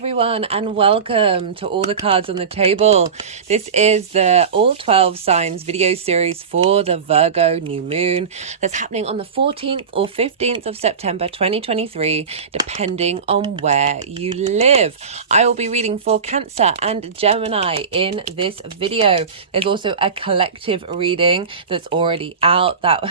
everyone, and welcome to All the Cards on the Table. This is the All 12 Signs video series for the Virgo New Moon that's happening on the 14th or 15th of September 2023, depending on where you live. I will be reading for Cancer and Gemini in this video. There's also a collective reading that's already out that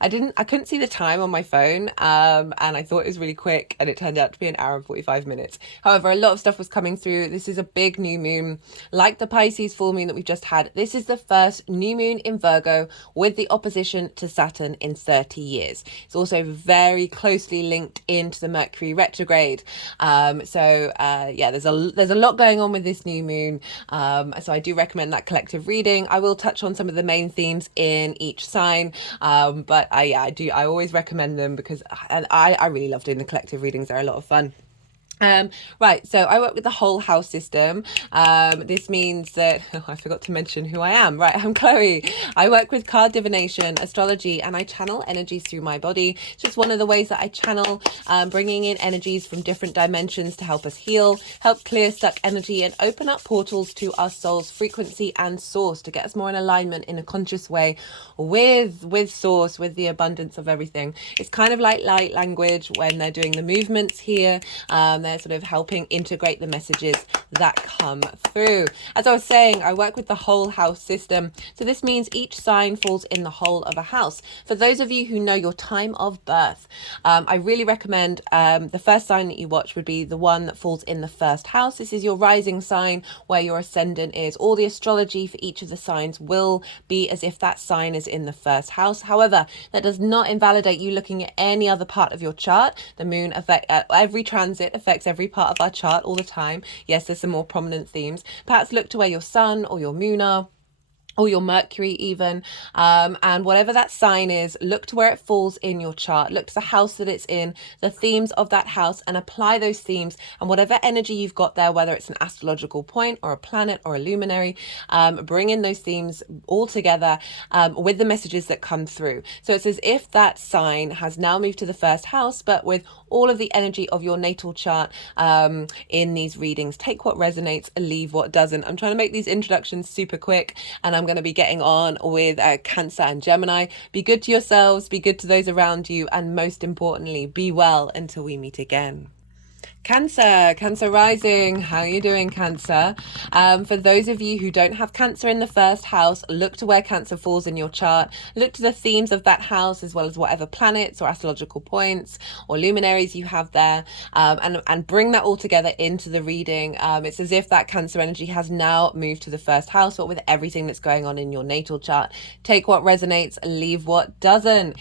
I couldn't see the time on my phone, and I thought it was really quick, and it turned out to be an hour and 45 minutes. However, a lot of stuff was coming through. This is a big new moon, like the Pisces full moon that we've just had. This is the first new moon in Virgo with the opposition to Saturn in 30 years. It's also very closely linked into the Mercury retrograde. Yeah, there's a lot going on with this new moon. So I do recommend that collective reading. I will touch on some of the main themes in each sign, but I always recommend them because I really love doing the collective readings. They're a lot of fun. Right, so I work with the whole house system. This means that I forgot to mention who I am. Right, I'm Chloe. I work with card divination, astrology, and I channel energies through my body. It's just one of the ways that I channel, bringing in energies from different dimensions to help us heal, help clear stuck energy, and open up portals to our soul's frequency and source to get us more in alignment in a conscious way with source, with the abundance of everything. It's kind of like light language when they're doing the movements here. They're sort of helping integrate the messages that come through. As I was saying, I work with the whole house system. So this means each sign falls in the whole of a house. For those of you who know your time of birth, I really recommend the first sign that you watch would be the one that falls in the first house. This is your rising sign where your ascendant is. All the astrology for each of the signs will be as if that sign is in the first house. However, that does not invalidate you looking at any other part of your chart. The moon affects every transit affects every part of our chart all the time. Yes, there's some more prominent themes. Perhaps look to where your sun or your moon are, or your Mercury even, and whatever that sign is, look to where it falls in your chart. Look to the house that it's in, the themes of that house, and apply those themes. And whatever energy you've got there, whether it's an astrological point or a planet or a luminary, bring in those themes all together with the messages that come through. So it's as if that sign has now moved to the first house, but with all of the energy of your natal chart in these readings. Take what resonates, leave what doesn't. I'm trying to make these introductions super quick, and I'm going to be getting on with Cancer and Gemini. Be good to yourselves, be good to those around you, and most importantly, be well until we meet again. Cancer rising. How are you doing, Cancer? For those of you who don't have Cancer in the first house, look to where Cancer falls in your chart. Look to the themes of that house as well as whatever planets or astrological points or luminaries you have there, and bring that all together into the reading. It's as if that Cancer energy has now moved to the first house, but with everything that's going on in your natal chart. Take what resonates, leave what doesn't.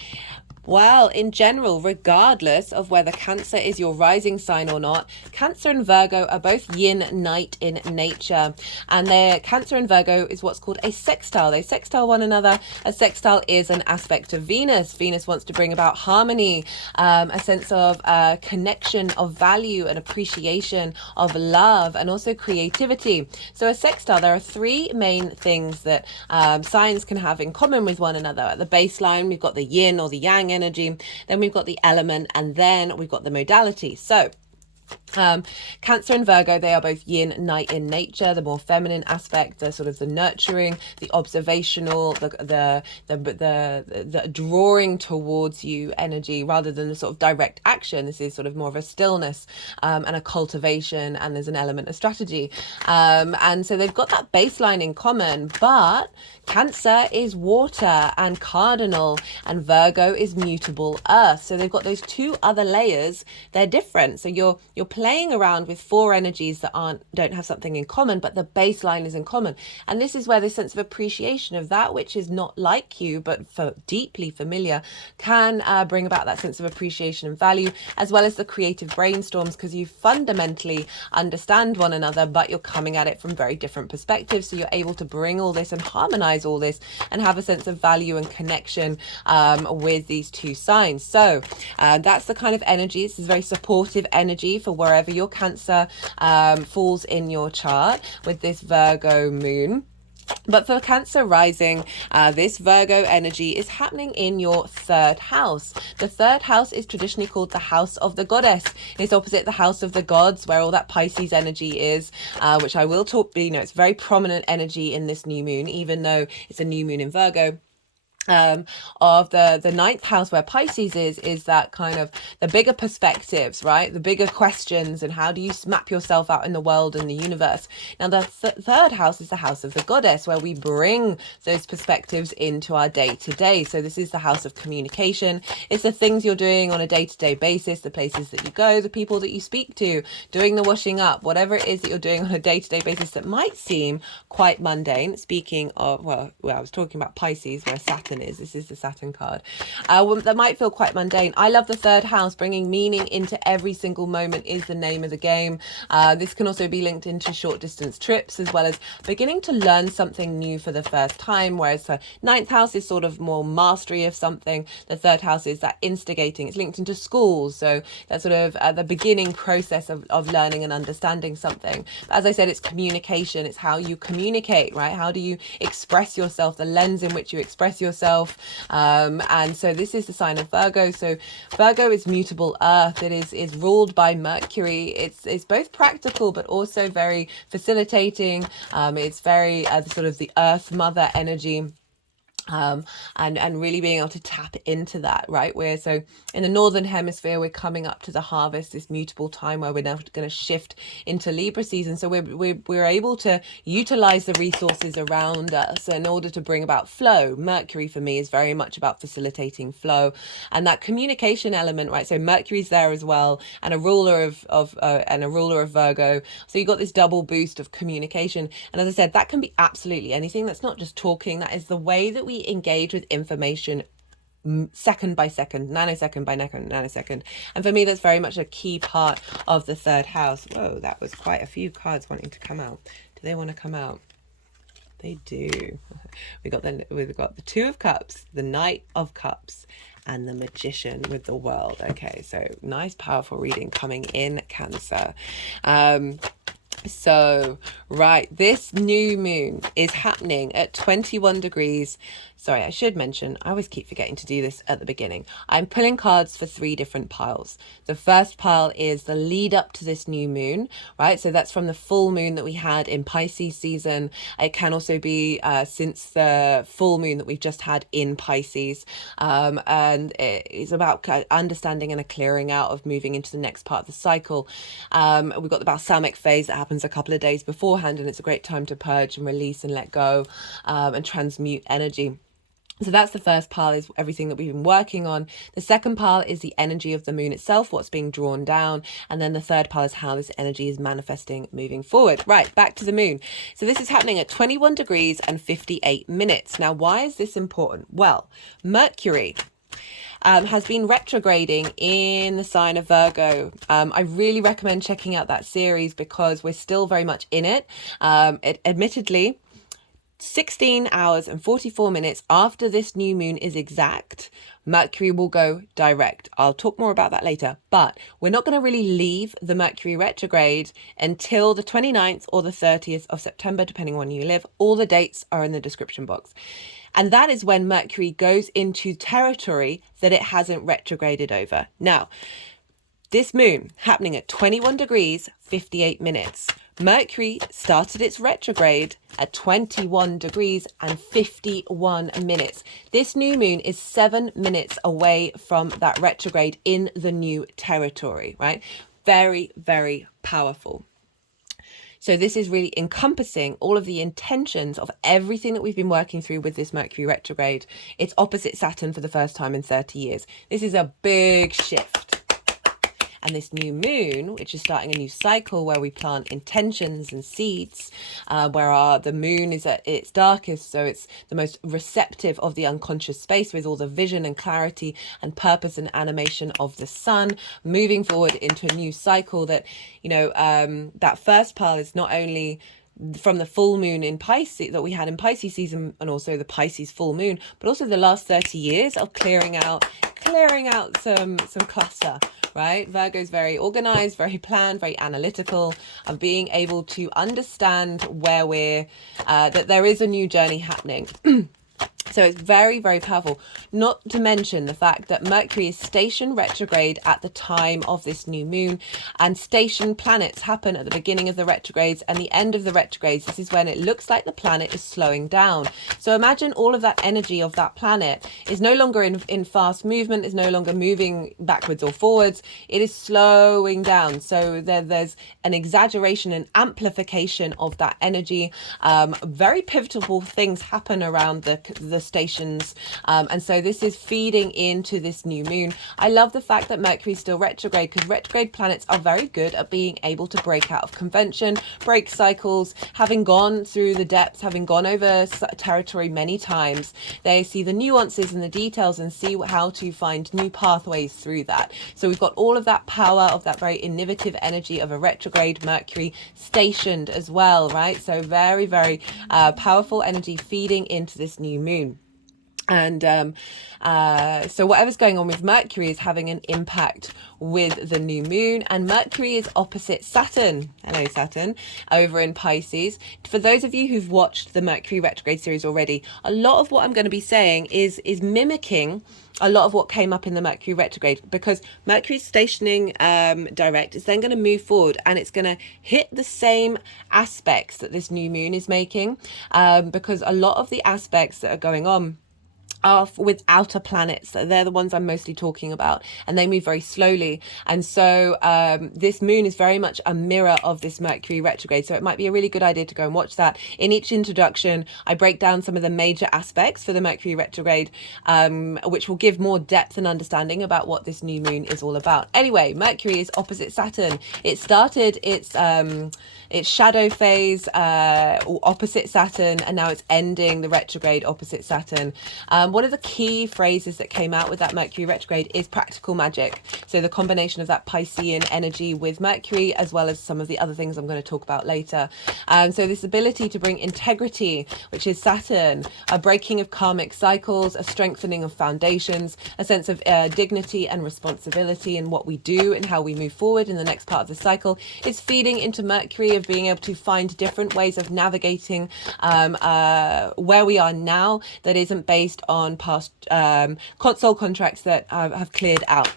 Well, in general, regardless of whether Cancer is your rising sign or not, Cancer and Virgo are both yin night in nature, and their Cancer and Virgo is what's called a sextile. They sextile one another. A sextile is an aspect of Venus. Venus wants to bring about harmony, a sense of connection, of value and appreciation, of love, and also creativity. So a sextile, there are three main things that signs can have in common with one another. At the baseline, we've got the yin or the yang energy, then we've got the element, and then we've got the modality. So Cancer and Virgo, they are both yin night in nature, the more feminine aspect, the sort of the nurturing, the observational, the drawing towards you energy rather than the sort of direct action. This is sort of more of a stillness and a cultivation, and there's an element of strategy, and so they've got that baseline in common. But Cancer is water and cardinal, and Virgo is mutable earth. So they've got those two other layers. They're different. So you're playing around with four energies that don't have something in common, but the baseline is in common. And this is where this sense of appreciation of that which is not like you, but deeply familiar, can bring about that sense of appreciation and value, as well as the creative brainstorms, because you fundamentally understand one another, but you're coming at it from very different perspectives. So you're able to bring all this and harmonize all this and have a sense of value and connection with these two signs. So that's the kind of energy. This is very supportive energy for wherever your Cancer falls in your chart with this Virgo moon. But for Cancer rising, this Virgo energy is happening in your third house. The third house is traditionally called the house of the goddess. It's opposite the house of the gods, where all that Pisces energy is, which I will talk, it's very prominent energy in this new moon, even though it's a new moon in Virgo. Of the ninth house, where Pisces is that kind of the bigger perspectives, right? The bigger questions, and how do you map yourself out in the world and the universe. Now the third house is the house of the goddess, where we bring those perspectives into our day-to-day. So this is the house of communication. It's the things you're doing on a day-to-day basis, the places that you go, the people that you speak to, doing the washing up, whatever it is that you're doing on a day-to-day basis that might seem quite mundane. Speaking of, well, I was talking about Pisces, where Saturn is. This is the Saturn card. That might feel quite mundane. I love the third house. Bringing meaning into every single moment is the name of the game. This can also be linked into short distance trips, as well as beginning to learn something new for the first time, whereas the ninth house is sort of more mastery of something. The third house is that instigating. It's linked into schools, so that's sort of the beginning process of learning and understanding something. But as I said, it's communication. It's how you communicate, right? How do you express yourself, the lens in which you express yourself. And so this is the sign of Virgo. So Virgo is mutable earth. It is ruled by Mercury. It's both practical but also very facilitating. It's very sort of the earth mother energy. And really being able to tap into that, right? Where so in the northern hemisphere, we're coming up to the harvest, this mutable time where we're now going to shift into Libra season. So we're able to utilize the resources around us in order to bring about flow. Mercury for me is very much about facilitating flow and that communication element, right? So Mercury's there as well, and a ruler of Virgo. So you got this double boost of communication. And as I said, that can be absolutely anything. That's not just talking. That is the way that we engage with information second by second, nanosecond by nanosecond. And for me, that's very much a key part of the third house. Whoa, that was quite a few cards wanting to come out. Do they want to come out? They do. We've got the Two of Cups, the Knight of Cups, and the Magician with the World. Okay, so nice, powerful reading coming in, Cancer. So, right, this new moon is happening at 21 degrees. Sorry, I should mention, I always keep forgetting to do this at the beginning. I'm pulling cards for 3 different piles. The first pile is the lead up to this new moon, right? So that's from the full moon that we had in Pisces season. It can also be since the full moon that we've just had in Pisces. And it is about understanding and a clearing out of moving into the next part of the cycle. We've got the balsamic phase that happens a couple of days beforehand, and it's a great time to purge and release and let go and transmute energy. So that's the first pile, is everything that we've been working on. The second pile is the energy of the moon itself, what's being drawn down. And then the third pile is how this energy is manifesting moving forward. Right, back to the moon. So this is happening at 21 degrees and 58 minutes. Now, why is this important? Well, Mercury has been retrograding in the sign of Virgo. I really recommend checking out that series because we're still very much in it. Admittedly, 16 hours and 44 minutes after this new moon is exact, Mercury will go direct. I'll talk more about that later, but we're not going to really leave the Mercury retrograde until the 29th or the 30th of September, depending on when you live. All the dates are in the description box. And that is when Mercury goes into territory that it hasn't retrograded over. Now, this moon happening at 21 degrees, 58 minutes. Mercury started its retrograde at 21 degrees and 51 minutes. This new moon is 7 minutes away from that retrograde in the new territory, right? Very, very powerful. So this is really encompassing all of the intentions of everything that we've been working through with this Mercury retrograde. It's opposite Saturn for the first time in 30 years. This is a big shift. And this new moon, which is starting a new cycle where we plant intentions and seeds, where the moon is at its darkest, so it's the most receptive of the unconscious space with all the vision and clarity and purpose and animation of the sun, moving forward into a new cycle that, that first pile is not only from the full moon in Pisces that we had in Pisces season, and also the Pisces full moon, but also the last 30 years of clearing out some cluster, right? Virgo is very organized, very planned, very analytical, and being able to understand where that there is a new journey happening. So it's very, very powerful. Not to mention the fact that Mercury is station retrograde at the time of this new moon, and station planets happen at the beginning of the retrogrades and the end of the retrogrades. This is when it looks like the planet is slowing down. So imagine all of that energy of that planet is no longer in fast movement, is no longer moving backwards or forwards. It is slowing down. So there's an exaggeration and amplification of that energy. Very pivotal things happen around the stations, and so this is feeding into this new moon. I love the fact that Mercury is still retrograde, because retrograde planets are very good at being able to break out of convention, break cycles. Having gone through the depths, having gone over territory many times, they see the nuances and the details and see how to find new pathways through that. So we've got all of that power of that very innovative energy of a retrograde Mercury stationed as well, right? So very, very powerful energy feeding into this new moon. And so whatever's going on with Mercury is having an impact with the new moon, and Mercury is opposite Saturn. Hello, Saturn, over in Pisces. For those of you who've watched the Mercury retrograde series already, a lot of what I'm going to be saying is mimicking a lot of what came up in the Mercury retrograde, because Mercury's stationing direct is then going to move forward and it's going to hit the same aspects that this new moon is making, because a lot of the aspects that are going on are with outer planets. They're the ones I'm mostly talking about, and they move very slowly. And so this moon is very much a mirror of this Mercury retrograde. So it might be a really good idea to go and watch that. In each introduction, I break down some of the major aspects for the Mercury retrograde, which will give more depth and understanding about what this new moon is all about. Anyway, Mercury is opposite Saturn. It started its shadow phase opposite Saturn, and now it's ending the retrograde opposite Saturn. One of the key phrases that came out with that Mercury retrograde is practical magic. So the combination of that Piscean energy with Mercury, as well as some of the other things I'm going to talk about later. So this ability to bring integrity, which is Saturn, a breaking of karmic cycles, a strengthening of foundations, a sense of dignity and responsibility in what we do and how we move forward in the next part of the cycle, is feeding into Mercury of being able to find different ways of navigating where we are now that isn't based on past soul contracts that have cleared out.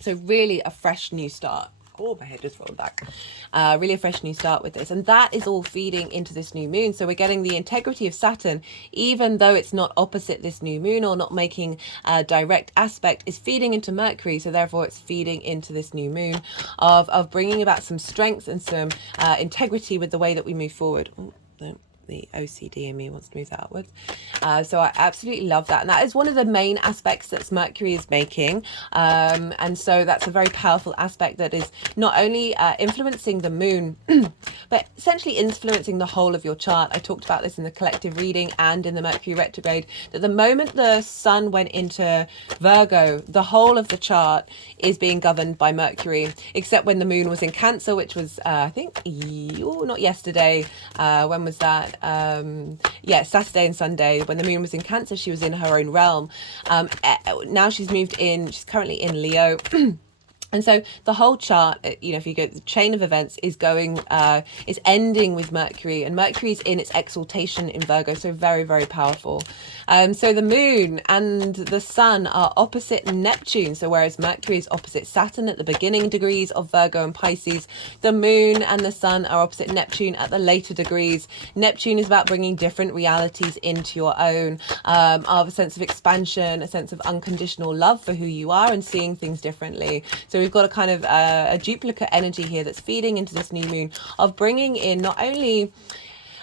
So really a fresh new start. Oh, my head just rolled back. Really a fresh new start with this. And that is all feeding into this new moon. So we're getting the integrity of Saturn, even though it's not opposite this new moon or not making a direct aspect, is feeding into Mercury. So therefore it's feeding into this new moon of bringing about some strength and some integrity with the way that we move forward. Oh, no. The OCD in me wants to move that outwards. So I absolutely love that. And that is one of the main aspects that Mercury is making. And so that's a very powerful aspect that is not only influencing the moon, but essentially influencing the whole of your chart. I talked about this in the collective reading and in the Mercury retrograde, that the moment the sun went into Virgo, the whole of the chart is being governed by Mercury, except when the moon was in Cancer, which was, I think, not yesterday. When was that? Saturday and Sunday. When the moon was in Cancer, she was in her own realm. Now she's moved in, she's currently in Leo. And so the whole chart, if you go, the chain of events is is ending with Mercury, and Mercury's in its exaltation in Virgo. So very, very powerful. So the moon and the sun are opposite Neptune. So whereas Mercury is opposite Saturn at the beginning degrees of Virgo and Pisces, the moon and the sun are opposite Neptune at the later degrees. Neptune is about bringing different realities into your own, of a sense of expansion, a sense of unconditional love for who you are and seeing things differently. So we've got a kind of a duplicate energy here that's feeding into this new moon of bringing in not only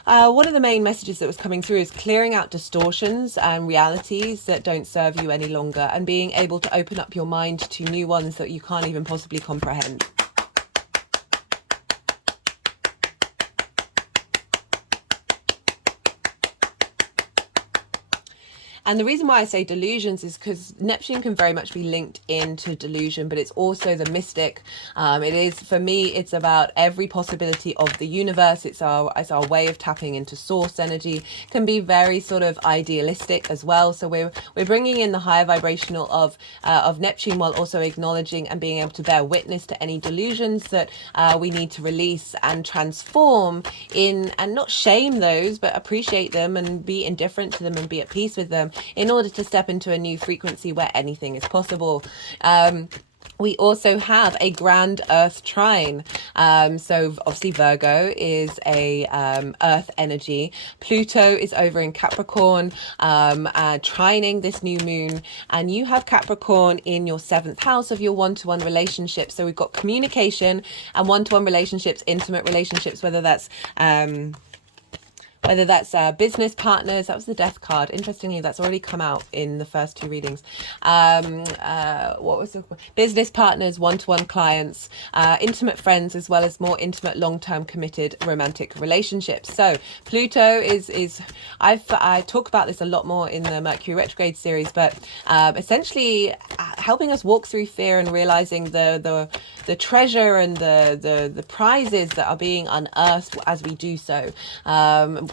one of the main messages that was coming through is clearing out distortions and realities that don't serve you any longer, and being able to open up your mind to new ones that you can't even possibly comprehend. And the reason why I say delusions is because Neptune can very much be linked into delusion, but it's also the mystic. It is, for me, it's about every possibility of the universe. It's our way of tapping into source energy. It can be very sort of idealistic as well. So we're bringing in the higher vibrational of Neptune, while also acknowledging and being able to bear witness to any delusions that we need to release and transform in, and not shame those, but appreciate them and be indifferent to them and be at peace with them, in order to step into a new frequency where anything is possible. We also have a grand earth trine. So obviously Virgo is a earth energy. Pluto is over in Capricorn, trining this new moon. And you have Capricorn in your 7th house of your one-to-one relationships. So we've got communication and one-to-one relationships, intimate relationships, whether that's business partners. That was the death card. Interestingly, that's already come out in the first 2 readings. What was the business partners, one-to-one clients, intimate friends, as well as more intimate, long-term, committed romantic relationships. So Pluto is I talk about this a lot more in the Mercury retrograde series, but essentially helping us walk through fear and realizing the treasure and the prizes that are being unearthed as we do so.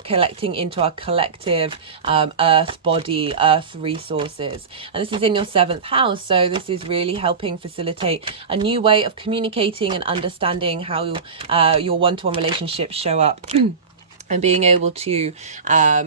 Collecting into our collective earth body, earth resources. And this is in your 7th house. So this is really helping facilitate a new way of communicating and understanding how your one-to-one relationships show up. And being able to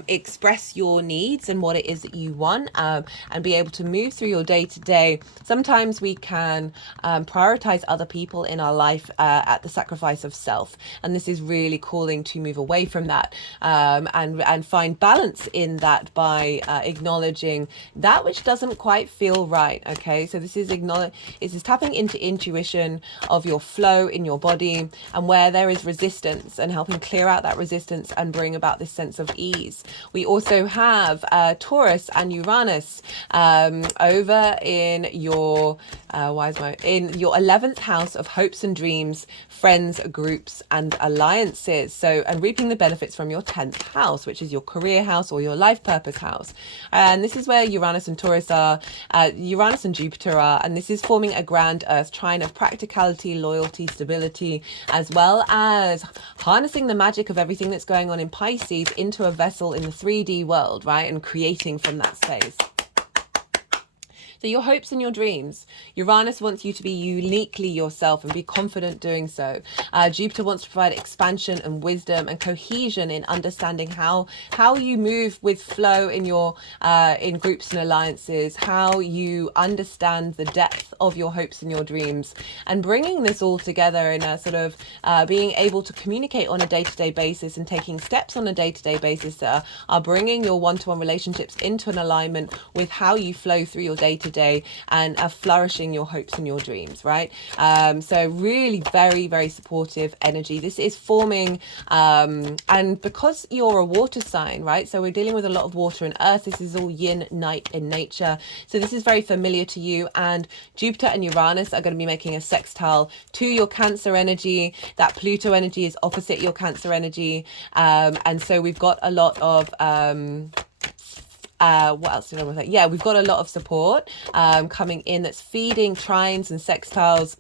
express your needs and what it is that you want, and be able to move through your day to day. Sometimes we can prioritize other people in our life at the sacrifice of self. And this is really calling to move away from that, and find balance in that by acknowledging that which doesn't quite feel right. Okay, so this is tapping into intuition of your flow in your body, and where there is resistance, and helping clear out that resistance and bring about this sense of ease. We also have Taurus and Uranus over in your in your 11th house of hopes and dreams, friends, groups, and alliances. So, and reaping the benefits from your 10th house, which is your career house or your life purpose house. And this is where Uranus and Taurus are, Uranus and Jupiter are, and this is forming a grand earth trine of practicality, loyalty, stability, as well as harnessing the magic of everything that's going on in Pisces into a vessel in the 3D world, right? And creating from that space. So your hopes and your dreams. Uranus wants you to be uniquely yourself and be confident doing so. Jupiter wants to provide expansion and wisdom and cohesion in understanding how you move with flow in your in groups and alliances, how you understand the depth of your hopes and your dreams, and bringing this all together in a sort of being able to communicate on a day-to-day basis and taking steps on a day-to-day basis that are bringing your one-to-one relationships into an alignment with how you flow through your day-to-day and flourishing your hopes and your dreams, right? So really very, very supportive energy. This is forming, and because you're a water sign, right? So we're dealing with a lot of water and earth. This is all yin, night in nature. So this is very familiar to you. And Jupiter and Uranus are going to be making a sextile to your Cancer energy. That Pluto energy is opposite your Cancer energy. And so we've got a lot of... what else did I want to say? Yeah, we've got a lot of support coming in that's feeding trines and sextiles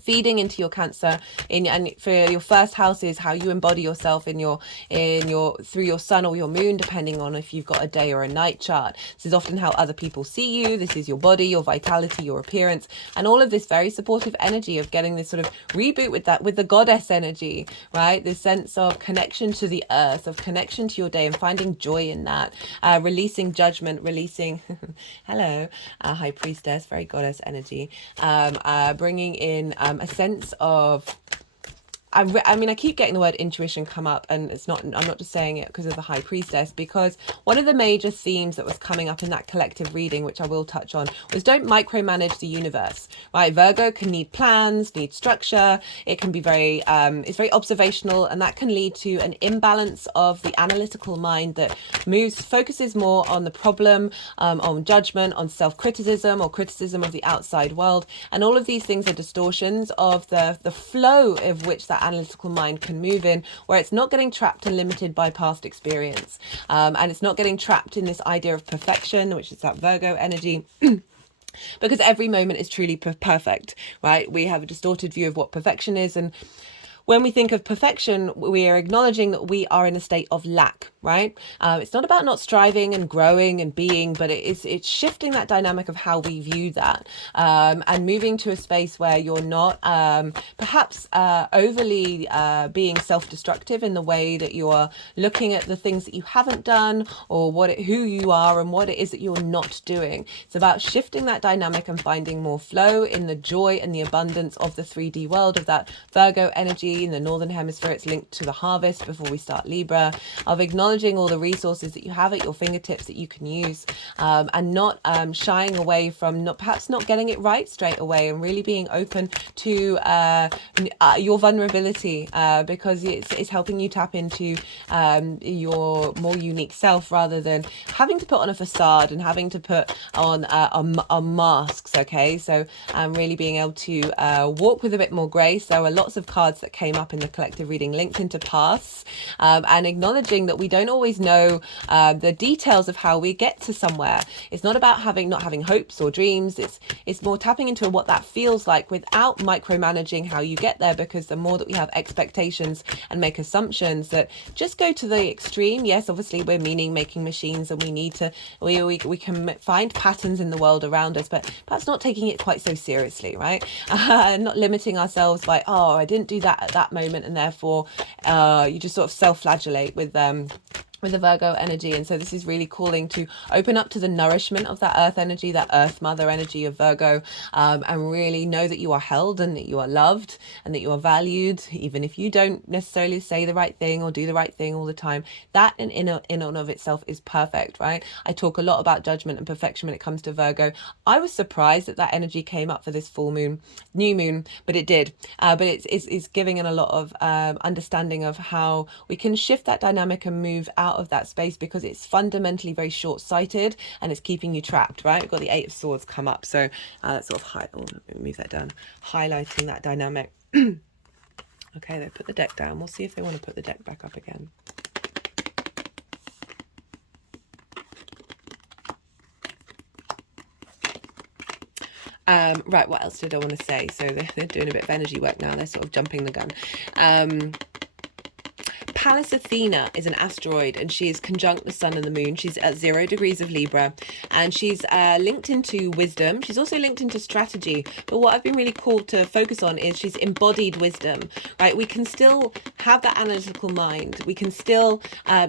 feeding into your Cancer and for your first house is how you embody yourself in your through your sun or your moon, depending on if you've got a day or a night chart. This is often how other people see you. This is your body, your vitality, your appearance, and all of this very supportive energy of getting this sort of reboot with the goddess energy, right? This sense of connection to the earth, of connection to your day, and finding joy in that, releasing judgment, releasing hello, high priestess, very goddess energy, bringing in a sense of, I mean, I keep getting the word intuition come up, and I'm not just saying it because of the high priestess, because one of the major themes that was coming up in that collective reading, which I will touch on, was don't micromanage the universe, right? Virgo can need plans, need structure. It can be very, it's very observational, and that can lead to an imbalance of the analytical mind that focuses more on the problem, on judgment, on self-criticism or criticism of the outside world. And all of these things are distortions of the flow of which that analytical mind can move in, where it's not getting trapped and limited by past experience. And it's not getting trapped in this idea of perfection, which is that Virgo energy. Because every moment is truly perfect, right? We have a distorted view of what perfection is, and when we think of perfection, we are acknowledging that we are in a state of lack, right? It's not about not striving and growing and being, but it's shifting that dynamic of how we view that, and moving to a space where you're not perhaps overly being self-destructive in the way that you are looking at the things that you haven't done, or who you are and what it is that you're not doing. It's about shifting that dynamic and finding more flow in the joy and the abundance of the 3D world, of that Virgo energy. In the northern hemisphere, it's linked to the harvest before we start Libra, of acknowledging all the resources that you have at your fingertips that you can use, and not shying away from perhaps not getting it right straight away, and really being open to your vulnerability, because it's helping you tap into your more unique self, rather than having to put on a facade and having to put on a masks. Okay, so really being able to walk with a bit more grace. There were lots of cards that came up in the collective reading linked into paths, and acknowledging that we don't always know the details of how we get to somewhere. It's not about not having hopes or dreams. It's more tapping into what that feels like without micromanaging how you get there, because the more that we have expectations and make assumptions that just go to the extreme. Yes, obviously we're meaning making machines, and we can find patterns in the world around us, but perhaps not taking it quite so seriously, right? And not limiting ourselves by, oh, I didn't do that at that moment, and therefore you just sort of self-flagellate with the Virgo energy. And so this is really calling to open up to the nourishment of that earth energy, that earth mother energy of Virgo, and really know that you are held and that you are loved and that you are valued, even if you don't necessarily say the right thing or do the right thing all the time. That in and of itself is perfect, right? I talk a lot about judgment and perfection when it comes to Virgo. I was surprised that energy came up for this full moon, new moon, but it did. But it's giving in a lot of understanding of how we can shift that dynamic and move out of that space, because it's fundamentally very short-sighted and it's keeping you trapped, right? We've got the 8 of Swords come up, so that's sort of move that down, highlighting that dynamic. Okay, they put the deck down. We'll see if they want to put the deck back up again. Right, what else did I want to say? So they're doing a bit of energy work now. They're sort of jumping the gun. Pallas Athena is an asteroid, and she is conjunct the sun and the moon. She's at 0 degrees of Libra, and she's linked into wisdom. She's also linked into strategy, but what I've been really called to focus on is she's embodied wisdom, right? We can still have that analytical mind. We can still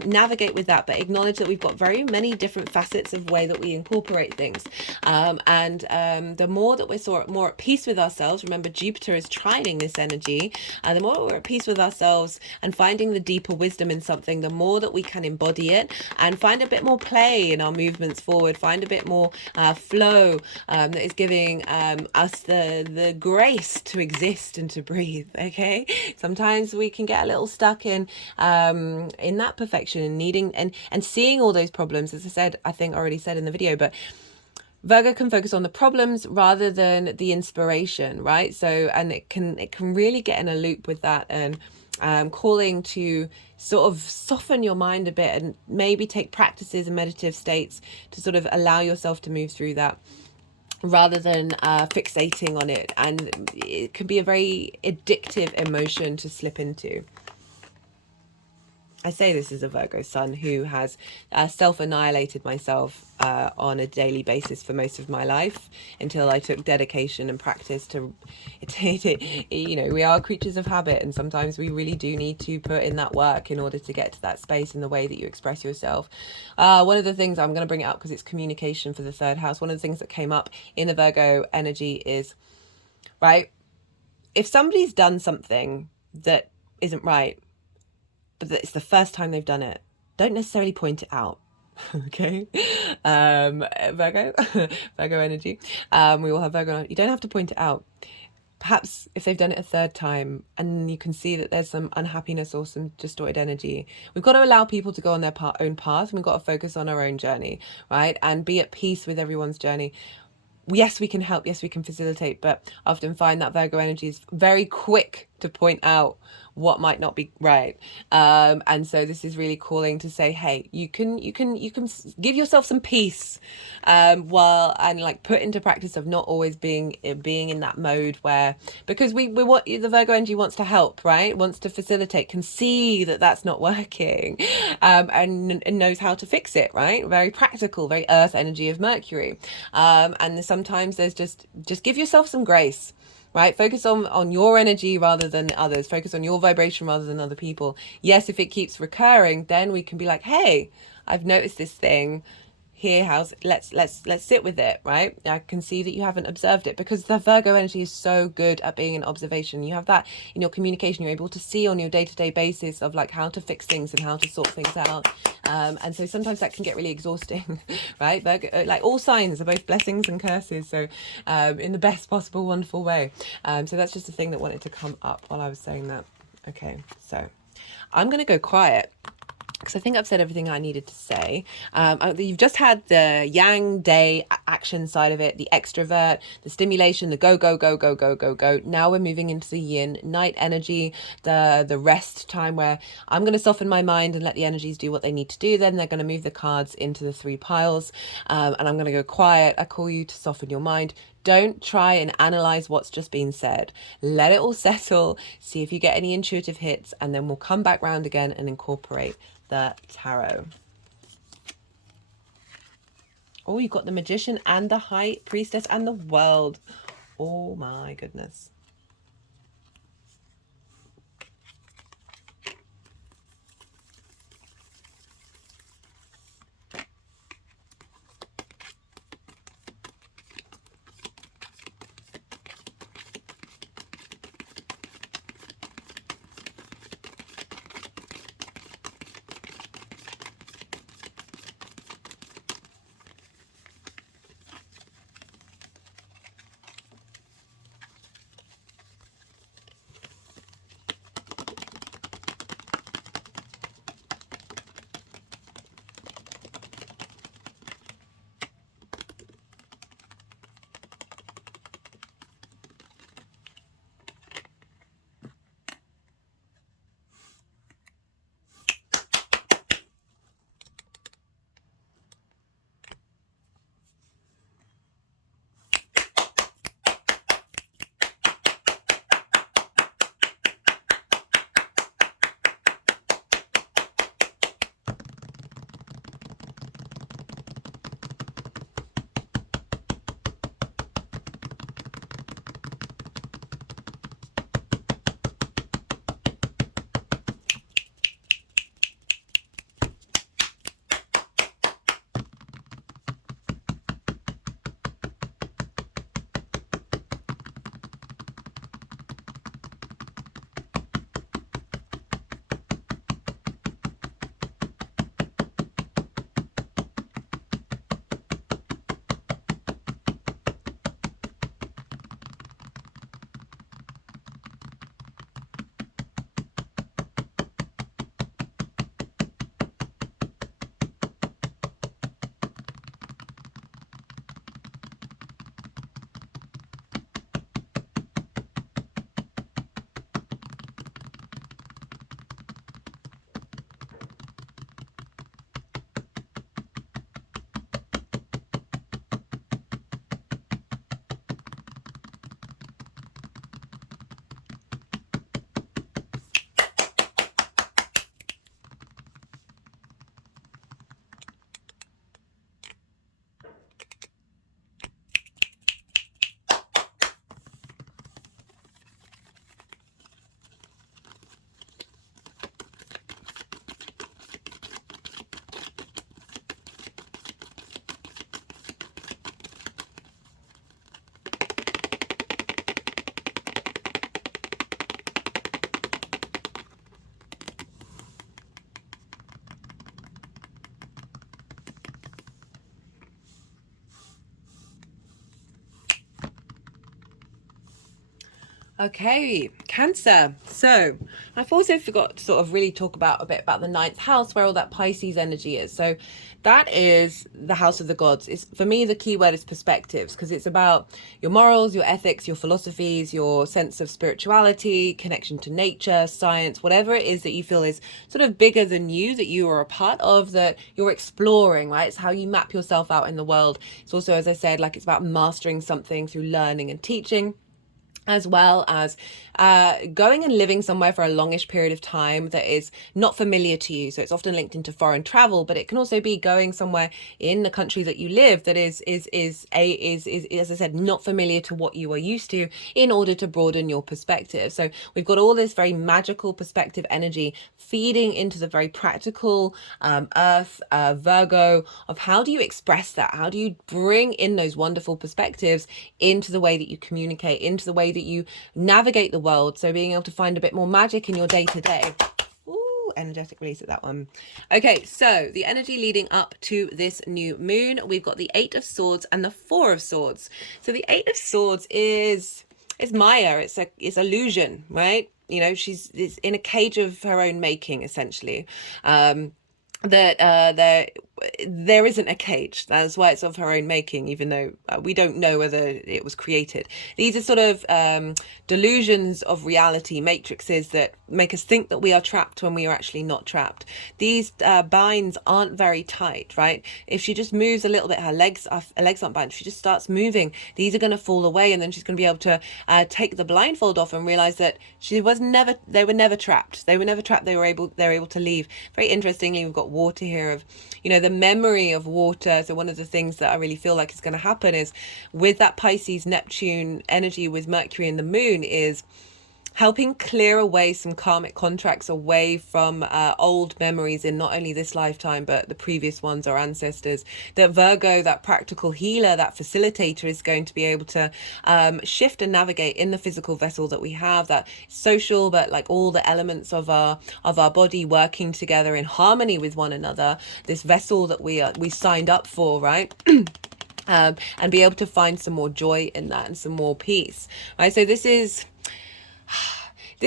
navigate with that, but acknowledge that we've got very many different facets of way that we incorporate things. The more that we're more at peace with ourselves, remember Jupiter is trining this energy, the more we're at peace with ourselves and finding the deeper wisdom in something, the more that we can embody it and find a bit more play in our movements forward, find a bit more flow that is giving us the grace to exist and to breathe. Okay, sometimes we can get a little stuck in that perfection and needing and seeing all those problems, as I said, I think I already said in the video, but Virgo can focus on the problems rather than the inspiration, right? So, and it can really get in a loop with that, and calling to sort of soften your mind a bit and maybe take practices and meditative states to sort of allow yourself to move through that, rather than fixating on it. And it can be a very addictive emotion to slip into. I say this is a Virgo sun who has self-annihilated myself on a daily basis for most of my life, until I took dedication and practice to you know, we are creatures of habit, and sometimes we really do need to put in that work in order to get to that space in the way that you express yourself. One of the things, I'm going to bring it up because it's communication for the 3rd house, one of the things that came up in the Virgo energy is, right, if somebody's done something that isn't right, but it's the first time they've done it, don't necessarily point it out. Okay, Virgo energy, we all have Virgo. You don't have to point it out. Perhaps if they've done it a 3rd time and you can see that there's some unhappiness or some distorted energy, we've got to allow people to go on their own path, and we've got to focus on our own journey, right? And be at peace with everyone's journey. Yes, we can help. Yes, we can facilitate, but I often find that Virgo energy is very quick to point out what might not be right. And so this is really calling to say, hey, you can give yourself some peace, while, and like put into practice of not always being in that mode where, because we want, the Virgo energy wants to help, right? Wants to facilitate, can see that that's not working, and knows how to fix it, right? Very practical, very earth energy of Mercury. And sometimes there's just give yourself some grace, right? Focus on your energy rather than others. Focus on your vibration rather than other people. Yes, if it keeps recurring, then we can be like, hey, I've noticed this thing here, let's sit with it, right? I can see that you haven't observed it, because the Virgo energy is so good at being an observation. You have that in your communication. You're able to see on your day-to-day basis of like how to fix things and how to sort things out, and so sometimes that can get really exhausting, right? Virgo, like all signs, are both blessings and curses, so in the best possible wonderful way. So that's just a thing that wanted to come up while I was saying that. Okay, so I'm gonna go quiet because I think I've said everything I needed to say. You've just had the yang day action side of it, the extrovert, the stimulation, the go, go, go, go, go, go, go. Now we're moving into the yin night energy, the rest time, where I'm going to soften my mind and let the energies do what they need to do. Then they're going to move the cards into the 3 piles, and I'm going to go quiet. I call you to soften your mind. Don't try and analyze what's just been said. Let it all settle. See if you get any intuitive hits, and then we'll come back round again and incorporate the tarot. Oh, you've got the Magician and the High Priestess and the World. Oh my goodness. Okay, Cancer. So I've also forgot to sort of really talk about a bit about the ninth house, where all that Pisces energy is. So that is the house of the gods. It's, for me, the key word is perspectives, because it's about your morals, your ethics, your philosophies, your sense of spirituality, connection to nature, science, whatever it is that you feel is sort of bigger than you, that you are a part of, that you're exploring, right? It's how you map yourself out in the world. It's also, as I said, like it's about mastering something through learning and teaching, as well as going and living somewhere for a longish period of time that is not familiar to you. So it's often linked into foreign travel, but it can also be going somewhere in the country that you live that is as I said, not familiar to what you are used to, in order to broaden your perspective. So we've got all this very magical perspective energy feeding into the very practical earth, Virgo, of how do you express that? How do you bring in those wonderful perspectives into the way that you communicate, into the way that you navigate the world? So being able to find a bit more magic in your day-to-day. Ooh, energetic release at that one. Okay, so the energy leading up to this new moon, we've got the Eight of Swords and the Four of Swords. So the Eight of Swords is Maya. It's illusion, right? You know, she's in a cage of her own making, essentially. There isn't a cage. That's why it's of her own making, even though we don't know whether it was created. These are sort of delusions of reality, matrices that make us think that we are trapped when we are actually not trapped. These binds aren't very tight, right? If she just moves a little bit, her legs aren't bound. If she just starts moving, these are going to fall away, and then she's going to be able to take the blindfold off and realize that they were never trapped. They were never trapped. They were able to leave. Very interestingly, we've got water here, of, you know, the memory of water. So one of the things that I really feel like is going to happen is, with that Pisces Neptune energy with Mercury and the moon, is helping clear away some karmic contracts away from old memories in not only this lifetime but the previous ones, our ancestors. That Virgo, that practical healer, that facilitator, is going to be able to shift and navigate in the physical vessel that we have, that social, but like all the elements of our body working together in harmony with one another, this vessel that we signed up for, right? And be able to find some more joy in that and some more peace, right? So this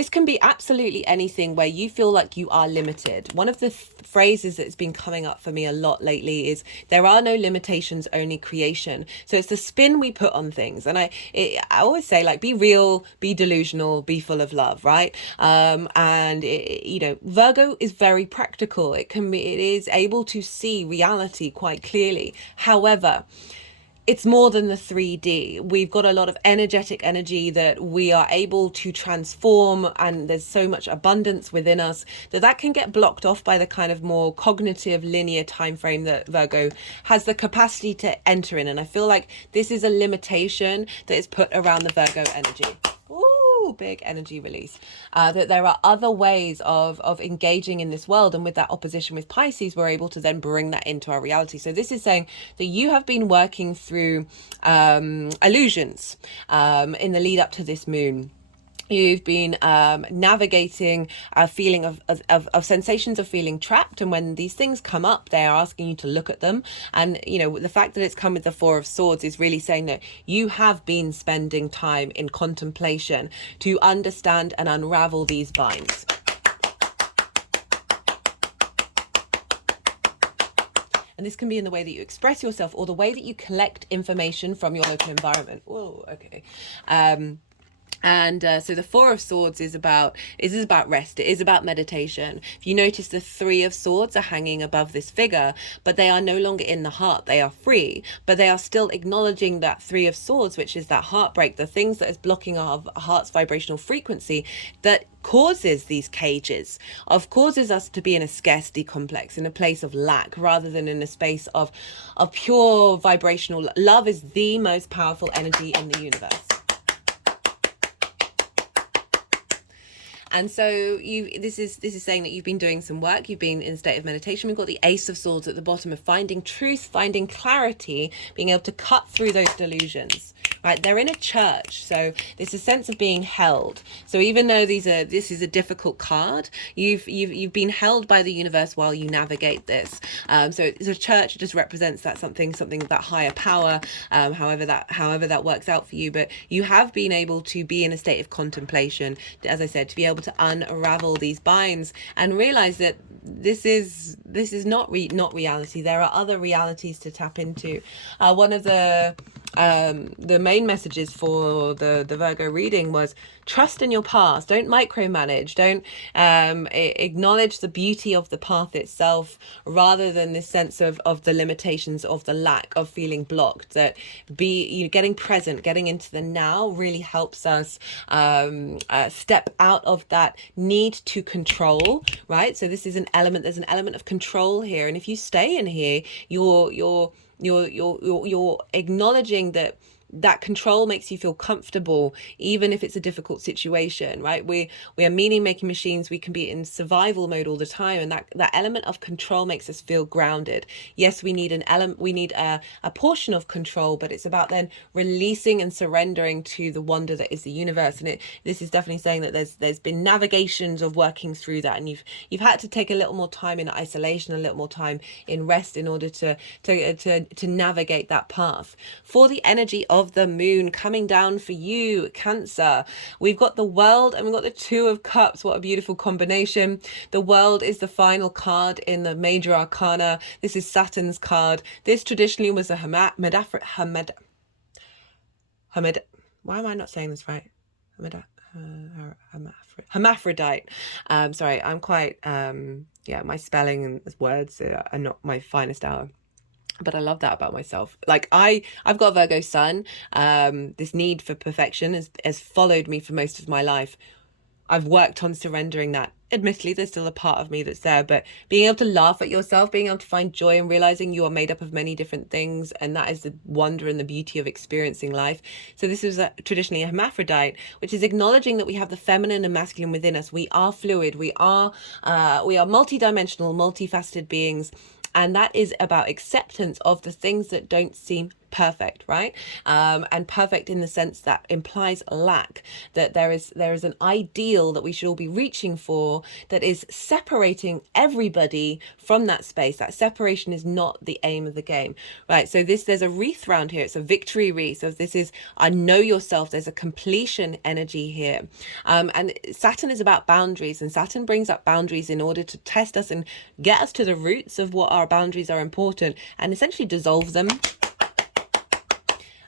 can be absolutely anything where you feel like you are limited. One of the phrases that's been coming up for me a lot lately is, there are no limitations, only creation. So it's the spin we put on things. And I always say, like, be real, be delusional, be full of love, right? You know, Virgo is very practical. It is able to see reality quite clearly. However, it's more than the 3D. We've got a lot of energetic energy that we are able to transform, and there's so much abundance within us that can get blocked off by the kind of more cognitive linear time frame that Virgo has the capacity to enter in. And I feel like this is a limitation that is put around the Virgo energy. Big energy release, that there are other ways of engaging in this world, and with that opposition with Pisces, we're able to then bring that into our reality. So this is saying that you have been working through illusions in the lead up to this moon. You've been navigating a feeling of sensations of feeling trapped. And when these things come up, they are asking you to look at them. And, you know, the fact that it's come with the Four of Swords is really saying that you have been spending time in contemplation to understand and unravel these binds. And this can be in the way that you express yourself, or the way that you collect information from your local environment. Whoa, okay. So the Four of Swords is about rest. It is about meditation. If you notice, the Three of Swords are hanging above this figure, but they are no longer in the heart. They are free, but they are still acknowledging that Three of Swords, which is that heartbreak, the things that is blocking our heart's vibrational frequency, that causes these cages, causes us to be in a scarcity complex, in a place of lack, rather than in a space of pure vibrational love. Is the most powerful energy in the universe. And so this is saying that you've been doing some work, you've been in a state of meditation. We've got the Ace of Swords at the bottom, of finding truth, finding clarity, being able to cut through those delusions. right? They're in a church, so there's a sense of being held. So even though this is a difficult card, you've been held by the universe while you navigate this. So it's a church. It just represents that something of that higher power, however that works out for you. But you have been able to be in a state of contemplation, as I said, to be able to unravel these binds and realize that this is not reality. There are other realities to tap into. One of the main messages for the Virgo reading was trust in your past. Don't micromanage. Don't acknowledge the beauty of the path itself, rather than this sense of the limitations, of the lack, of feeling blocked. That getting present, getting into the now really helps us step out of that need to control, right? So this is there's an element of control here, and if you stay in here, you're acknowledging that control makes you feel comfortable, even if it's a difficult situation, right? We are meaning making machines. We can be in survival mode all the time, and that element of control makes us feel grounded. Yes, we need a portion of control, but it's about then releasing and surrendering to the wonder that is the universe. And this is definitely saying that there's been navigations of working through that, and you've had to take a little more time in isolation, a little more time in rest, in order to navigate that path. For the energy of the moon coming down for you, Cancer, we've got the World and we've got the Two of Cups. What a beautiful combination. The World is the final card in the major arcana. This is Saturn's card. This traditionally was a why am I not saying this right? Hermaphrodite. Sorry, I'm quite my spelling and words are not my finest hour. But I love that about myself. Like I've got a Virgo sun. This need for perfection has followed me for most of my life. I've worked on surrendering that. Admittedly, there's still a part of me that's there, but being able to laugh at yourself, being able to find joy and realizing you are made up of many different things, and that is the wonder and the beauty of experiencing life. So this is traditionally a hermaphrodite, which is acknowledging that we have the feminine and masculine within us. We are fluid. We are multidimensional, multifaceted beings. And that is about acceptance of the things that don't seem perfect, right? And perfect in the sense that implies lack, that there is an ideal that we should all be reaching for that is separating everybody from that space. That separation is not the aim of the game, right? So there's a wreath round here. It's a victory wreath. So this is, I know yourself. There's a completion energy here. And Saturn is about boundaries, and Saturn brings up boundaries in order to test us and get us to the roots of what our boundaries are important, and essentially dissolve them.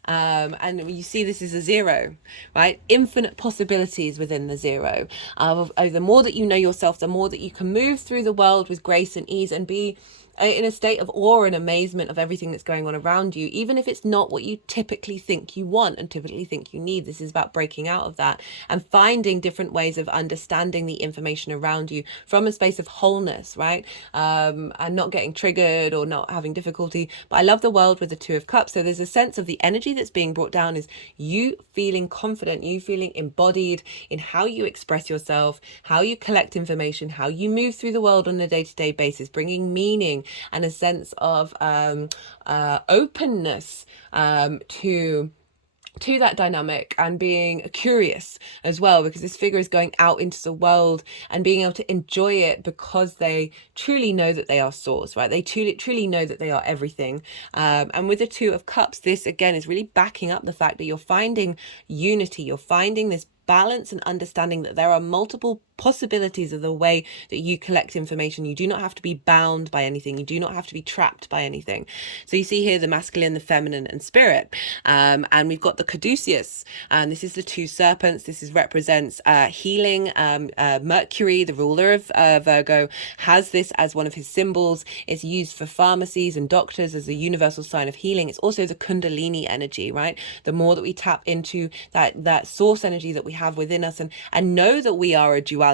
And you see this is a zero, right? Infinite possibilities within the zero. The more that you know yourself, the more that you can move through the world with grace and ease and be in a state of awe and amazement of everything that's going on around you, even if it's not what you typically think you want and typically think you need. This is about breaking out of that and finding different ways of understanding the information around you from a space of wholeness, right? And not getting triggered or not having difficulty. But I love the World with the Two of Cups. So there's a sense of the energy that's being brought down is you feeling confident, you feeling embodied in how you express yourself, how you collect information, how you move through the world on a day-to-day basis, bringing meaning and a sense of openness to that dynamic, and being curious as well, because this figure is going out into the world and being able to enjoy it because they truly know that they are source, right? They truly know that they are everything. And with the Two of Cups, this again is really backing up the fact that you're finding unity, you're finding this balance and understanding that there are multiple possibilities of the way that you collect information. You do not have to be bound by anything. You do not have to be trapped by anything. So you see here the masculine, the feminine, and spirit. And we've got the caduceus, and this is the two serpents. This represents healing. Mercury, the ruler of Virgo, has this as one of his symbols. It's used for pharmacies and doctors as a universal sign of healing. It's also the kundalini energy, right? The more that we tap into that source energy that we have within us, and know that we are a duality,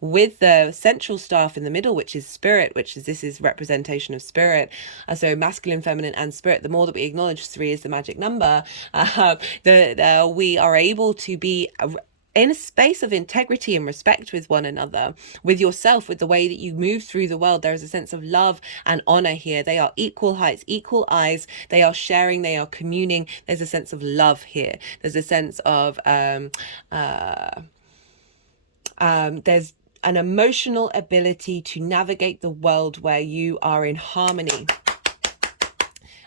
with the central staff in the middle, which is spirit, this is representation of spirit. So masculine, feminine, and spirit. The more that we acknowledge 3 is the magic number, we are able to be in a space of integrity and respect with one another, with yourself, with the way that you move through the world. There is a sense of love and honor here. They are equal heights, equal eyes. They are sharing, they are communing. There's a sense of love here. There's a sense of there's an emotional ability to navigate the world where you are in harmony.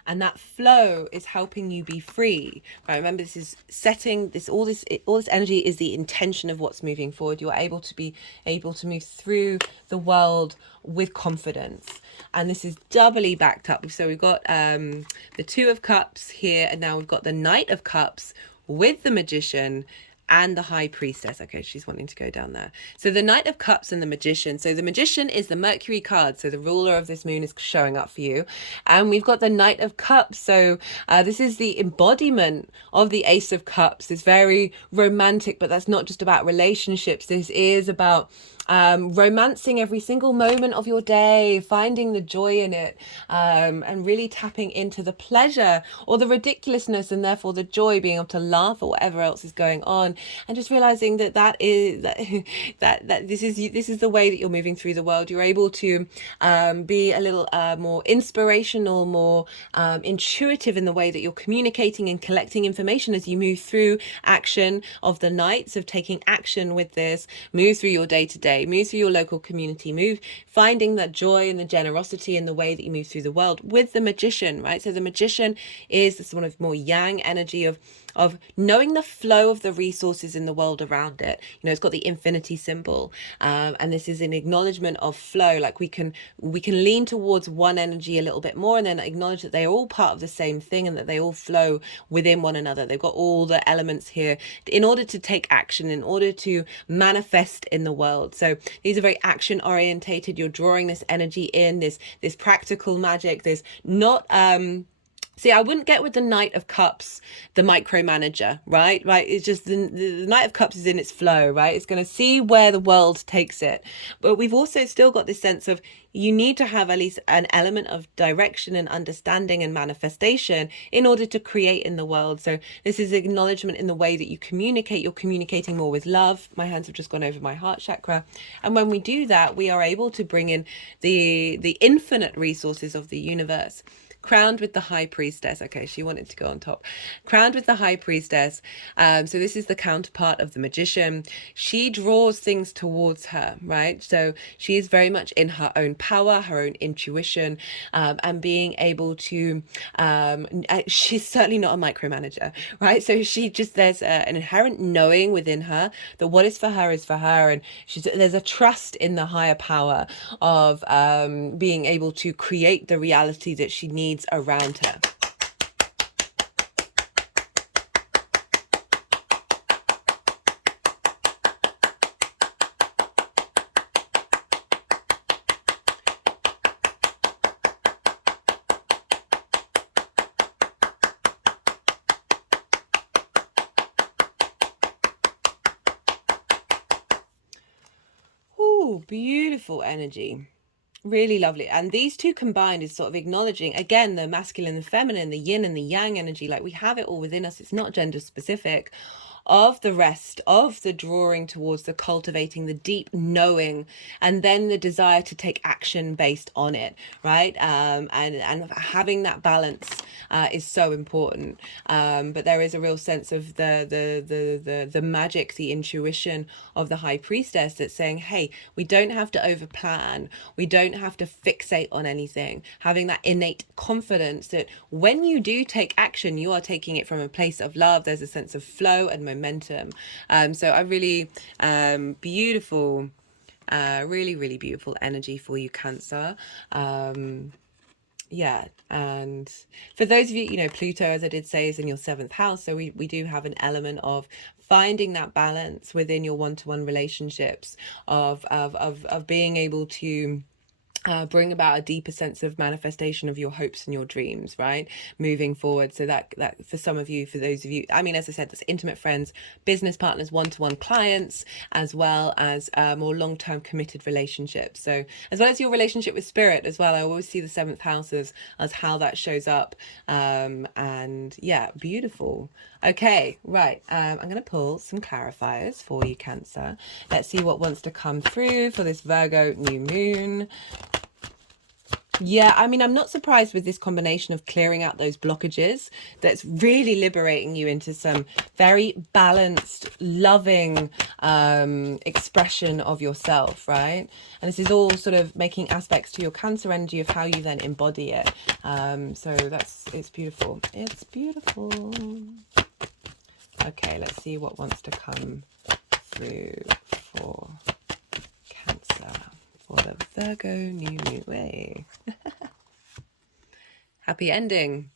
And that flow is helping you be free. Right? Remember, this is setting this, all this energy is the intention of what's moving forward. You're able to move through the world with confidence. And this is doubly backed up. So we've got the Two of Cups here, and now we've got the Knight of Cups with the Magician and the High Priestess. Okay, she's wanting to go down there. So the Knight of Cups and the Magician. So the Magician is the Mercury card. So the ruler of this moon is showing up for you. And we've got the Knight of Cups. So this is the embodiment of the Ace of Cups. It's very romantic, but that's not just about relationships. This is about romancing every single moment of your day, finding the joy in it, and really tapping into the pleasure or the ridiculousness, and therefore the joy, being able to laugh at whatever else is going on, and just realizing that this is the way that you're moving through the world. You're able to be a little more inspirational, more intuitive in the way that you're communicating and collecting information as you move through action of the Knights, of taking action with this, move through your day-to-day, move through your local community, move finding that joy and the generosity in the way that you move through the world with the Magician, right? So the Magician is this sort of more yang energy of knowing the flow of the resources in the world around it. You know, it's got the infinity symbol, and this is an acknowledgement of flow. Like we can lean towards one energy a little bit more, and then acknowledge that they are all part of the same thing, and that they all flow within one another. They've got all the elements here in order to take action, in order to manifest in the world. So these are very action orientated. You're drawing this energy in, this practical magic. There's not see, I wouldn't get with the Knight of Cups, the micromanager, right? It's just the Knight of Cups is in its flow, right? It's going to see where the world takes it. But we've also still got this sense of you need to have at least an element of direction and understanding and manifestation in order to create in the world. So this is acknowledgement in the way that you communicate. You're communicating more with love. My hands have just gone over my heart chakra. And when we do that, we are able to bring in the infinite resources of the universe. Crowned with the High Priestess. Okay, she wanted to go on top. Crowned with the High Priestess. So this is the counterpart of the Magician. She draws things towards her, right? So she is very much in her own power, her own intuition, and being able to, she's certainly not a micromanager, right? So she just, there's an inherent knowing within her that what is for her is for her. And there's a trust in the higher power of being able to create the reality that she needs around her. Oh, beautiful energy. Really lovely. And these two combined is sort of acknowledging, again, the masculine and feminine, the yin and the yang energy. Like we have it all within us. It's not gender specific. Of the rest, of the drawing towards the cultivating, the deep knowing, and then the desire to take action based on it, right? And having that balance is so important. But there is a real sense of the magic, the intuition of the High Priestess that's saying, hey, we don't have to over plan. We don't have to fixate on anything. Having that innate confidence that when you do take action, you are taking it from a place of love. There's a sense of flow and momentum. So I really beautiful, really beautiful energy for you, Cancer. Yeah, and for those of you, you know, Pluto, as I did say, is in your 7th house, so we do have an element of finding that balance within your one-to-one relationships, of being able to bring about a deeper sense of manifestation of your hopes and your dreams, right, moving forward. So that for some of you, for those of you, I mean, as I said, that's intimate friends, business partners, one-to-one clients, as well as more long-term committed relationships. So as well as your relationship with spirit as well, I always see the 7th house as how that shows up. And yeah, beautiful. Okay, right. I'm going to pull some clarifiers for you, Cancer. Let's see what wants to come through for this Virgo new moon. Yeah, I mean, I'm not surprised with this combination of clearing out those blockages. That's really liberating you into some very balanced, loving expression of yourself, right? And this is all sort of making aspects to your Cancer energy of how you then embody it. So it's beautiful. It's beautiful. Okay, let's see what wants to come through for Cancer. For the Virgo new moon way. Happy ending.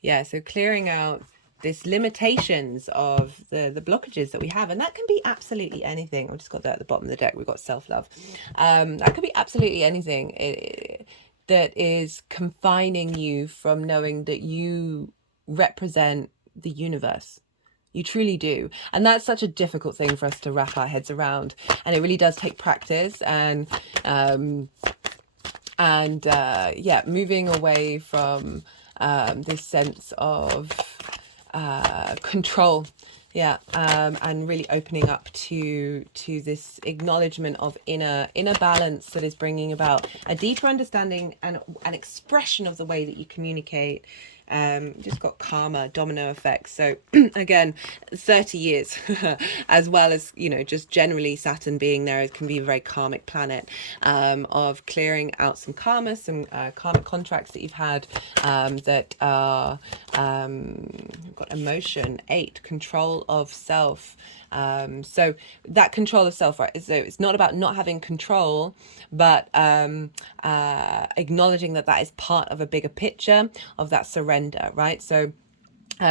Yeah, so clearing out this limitations of the blockages that we have, and that can be absolutely anything. I've just got that at the bottom of the deck. We've got self-love. That could be absolutely anything that is confining you from knowing that you represent the universe. You truly do. And that's such a difficult thing for us to wrap our heads around. And it really does take practice yeah, moving away from this sense of control. Yeah, and really opening up to this acknowledgement of inner balance that is bringing about a deeper understanding and an expression of the way that you communicate. Just got karma, domino effects. So again, 30 years, as well as, you know, just generally Saturn being there, it can be a very karmic planet, of clearing out some karma, some karmic contracts that you've had, that are, we've got emotion, 8, control of self. So that control of self, right? So it's not about not having control, but acknowledging that that is part of a bigger picture of that surrender, right? So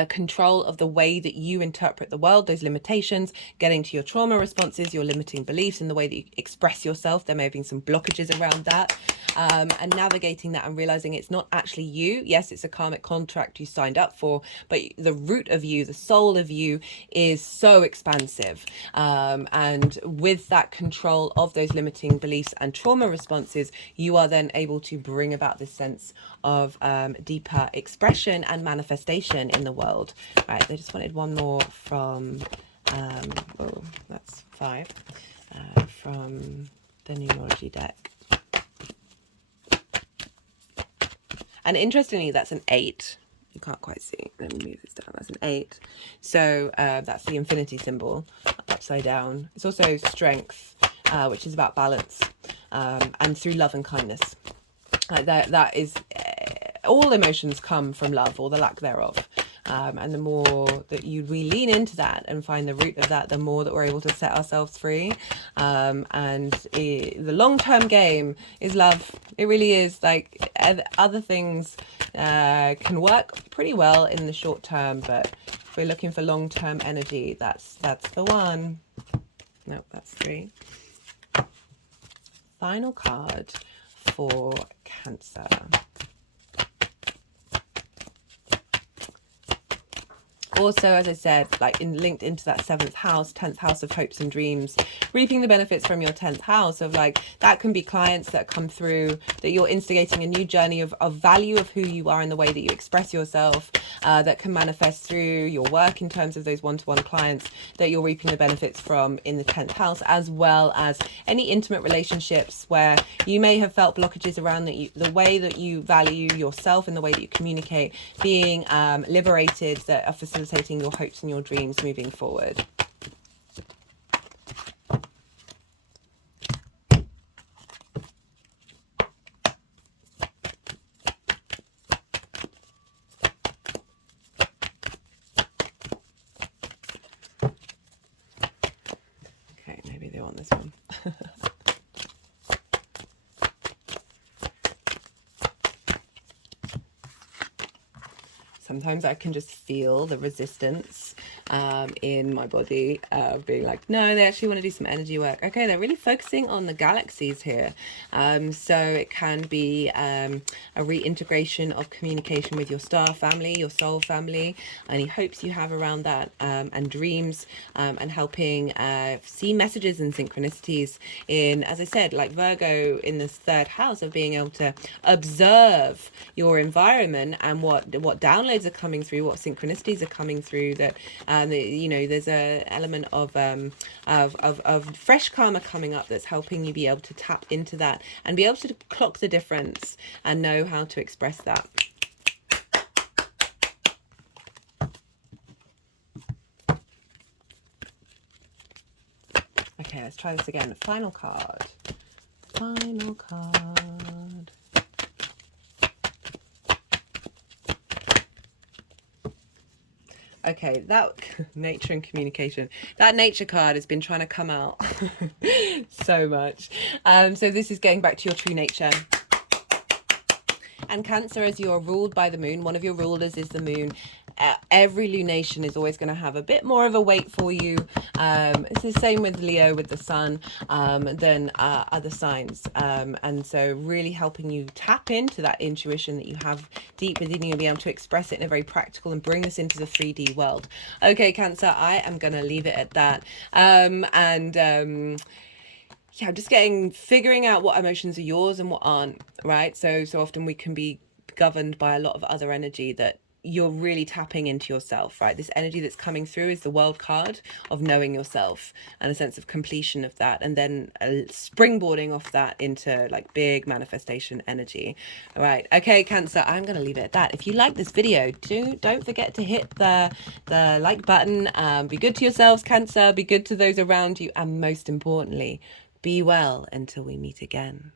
control of the way that you interpret the world, those limitations, getting to your trauma responses, your limiting beliefs, and the way that you express yourself. There may have been some blockages around that, and navigating that and realizing it's not actually you. Yes, it's a karmic contract you signed up for, but the root of you, the soul of you, is so expansive. And with that control of those limiting beliefs and trauma responses, you are then able to bring about this sense of deeper expression and manifestation in the world. Right, they just wanted one more from oh, that's 5 from the numerology deck. And interestingly, that's an 8. You can't quite see. Let me move this down. That's an 8. So that's the infinity symbol upside down. It's also strength, which is about balance, and through love and kindness. That is, all emotions come from love or the lack thereof. And the more that we lean into that and find the root of that, the more that we're able to set ourselves free. The long-term game is love. It really is. Like, other things can work pretty well in the short term, but if we're looking for long-term energy, that's the one. No, that's 3. Final card for Cancer. Also, as I said, like linked into that 7th house, 10th house of hopes and dreams, reaping the benefits from your 10th house of, like, that can be clients that come through, that you're instigating a new journey of value of who you are and the way that you express yourself, that can manifest through your work in terms of those one-to-one clients that you're reaping the benefits from in the 10th house, as well as any intimate relationships where you may have felt blockages around the way that you value yourself and the way that you communicate, being liberated, that are facilitating your hopes and your dreams moving forward. Okay, maybe they want this one. Sometimes I can just feel the resistance in my body, being like, no, they actually want to do some energy work. Okay, they're really focusing on the galaxies here. So it can be a reintegration of communication with your star family, your soul family, any hopes you have around that, and dreams, and helping see messages and synchronicities in, as I said, like Virgo in this third house, of being able to observe your environment and what downloads are coming through, what synchronicities are coming through. That you know, there's a element of fresh karma coming up that's helping you be able to tap into that and be able to clock the difference and know how to express that. Okay, let's try this again. Final card. Final card. Okay, that nature and communication. That nature card has been trying to come out so much. So this is getting back to your true nature. And Cancer, as you are ruled by the moon, one of your rulers is the moon. Every lunation is always going to have a bit more of a weight for you. It's the same with Leo, with the sun, than other signs. And so really helping you tap into that intuition that you have deep within you and be able to express it in a very practical and bring this into the 3D world. Okay, Cancer, I am going to leave it at that. Yeah, I'm just figuring out what emotions are yours and what aren't, right? So often we can be governed by a lot of other energy that you're really tapping into yourself, right? This energy that's coming through is the World card of knowing yourself and a sense of completion of that, and then springboarding off that into like big manifestation energy. All right, okay, Cancer, I'm going to leave it at that. If you like this video, don't forget to hit the like button. Be good to yourselves, Cancer. Be good to those around you, and most importantly, be well until we meet again.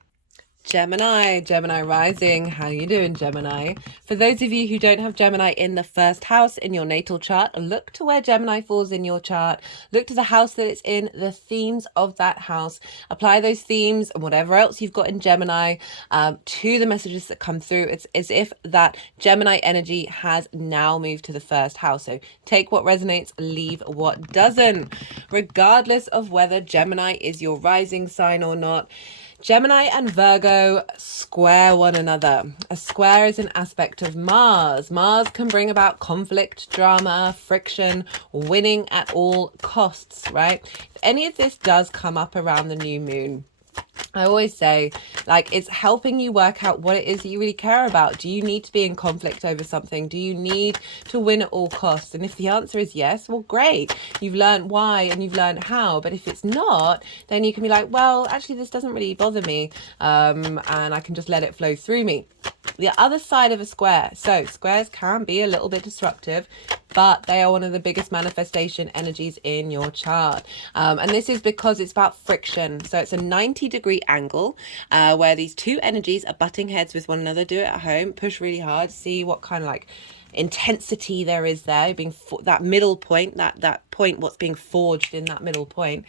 Gemini rising. How you doing, Gemini? For those of you who don't have Gemini in the first house in your natal chart, look to where Gemini falls in your chart. Look to the house that it's in, the themes of that house. Apply those themes and whatever else you've got in Gemini to the messages that come through. It's as if that Gemini energy has now moved to the first house. So take what resonates, leave what doesn't. Regardless of whether Gemini is your rising sign or not, Gemini and Virgo square one another. A square is an aspect of Mars. Mars can bring about conflict, drama, friction, winning at all costs, right? If any of this does come up around the new moon, I always say, like, it's helping you work out what it is that you really care about. Do you need to be in conflict over something? Do you need to win at all costs? And if the answer is yes, well, great. You've learned why and you've learned how. But if it's not, then you can be like, well, actually, this doesn't really bother me. And I can just let it flow through me. The other side of a square. So squares can be a little bit disruptive, but they are one of the biggest manifestation energies in your chart. And this is because it's about friction. So it's a 90-degree angle where these two energies are butting heads with one another. Do it at home, push really hard, see what kind of like intensity there is there, being that middle point, that point, what's being forged in that middle point.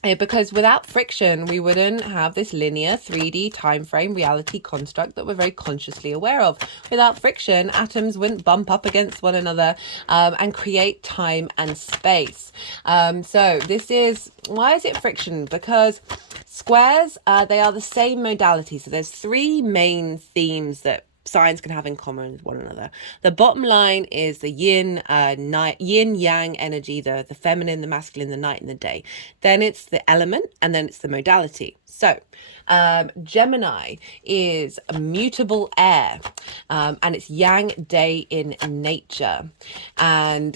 Because without friction, we wouldn't have this linear 3D time frame reality construct that we're very consciously aware of. Without friction, atoms wouldn't bump up against one another and create time and space. So this is, why is it friction? Because squares, they are the same modality. So there's three main themes that signs can have in common with one another. The bottom line is the yin yang energy, the feminine, the masculine, the night and the day. Then it's the element, and then it's the modality. So Gemini is a mutable air, and it's yang, day in nature. And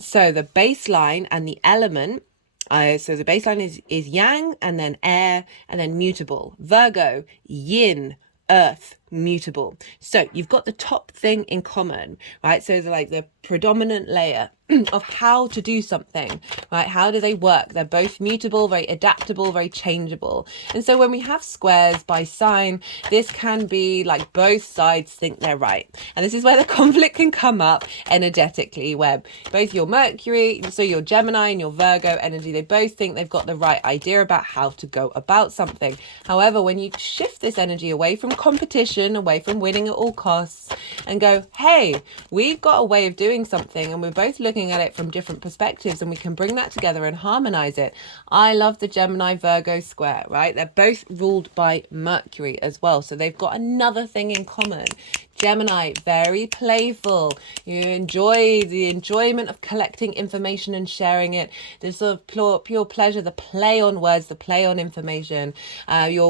so the baseline and the element, so the baseline is yang, and then air, and then mutable. Virgo, yin, earth, mutable. So you've got the top thing in common, right? So the predominant layer of how to do something, right? How do they work? They're both mutable, very adaptable, very changeable. And so when we have squares by sign, this can be like both sides think they're right. And this is where the conflict can come up energetically, where both your Mercury, so your Gemini and your Virgo energy, they both think they've got the right idea about how to go about something. However, when you shift this energy away from competition, away from winning at all costs, and go, hey, we've got a way of doing something, and we're both looking looking at it from different perspectives, and we can bring that together and harmonize it. I love the Gemini Virgo square, right? They're both ruled by Mercury as well, so they've got another thing in common. Gemini, very playful. You enjoy the enjoyment of collecting information and sharing it. There's sort of pure pleasure, the play on words, the play on information. You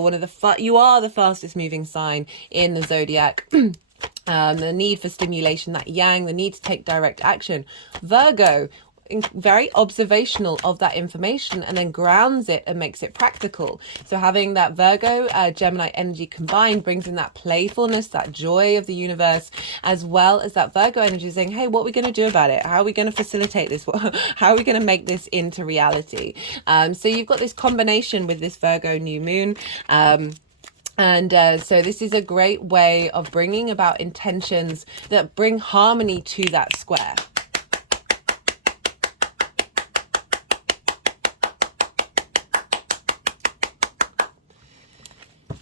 are the fastest moving sign in the zodiac. The need for stimulation, that yang, the need to take direct action. Virgo, very observational of that information and then grounds it and makes it practical. So having that Virgo Gemini energy combined brings in that playfulness, that joy of the universe, as well as that Virgo energy saying, hey, what are we going to do about it? How are we going to facilitate this? How are we going to make this into reality? So you've got this combination with this Virgo new moon. So this is a great way of bringing about intentions that bring harmony to that square.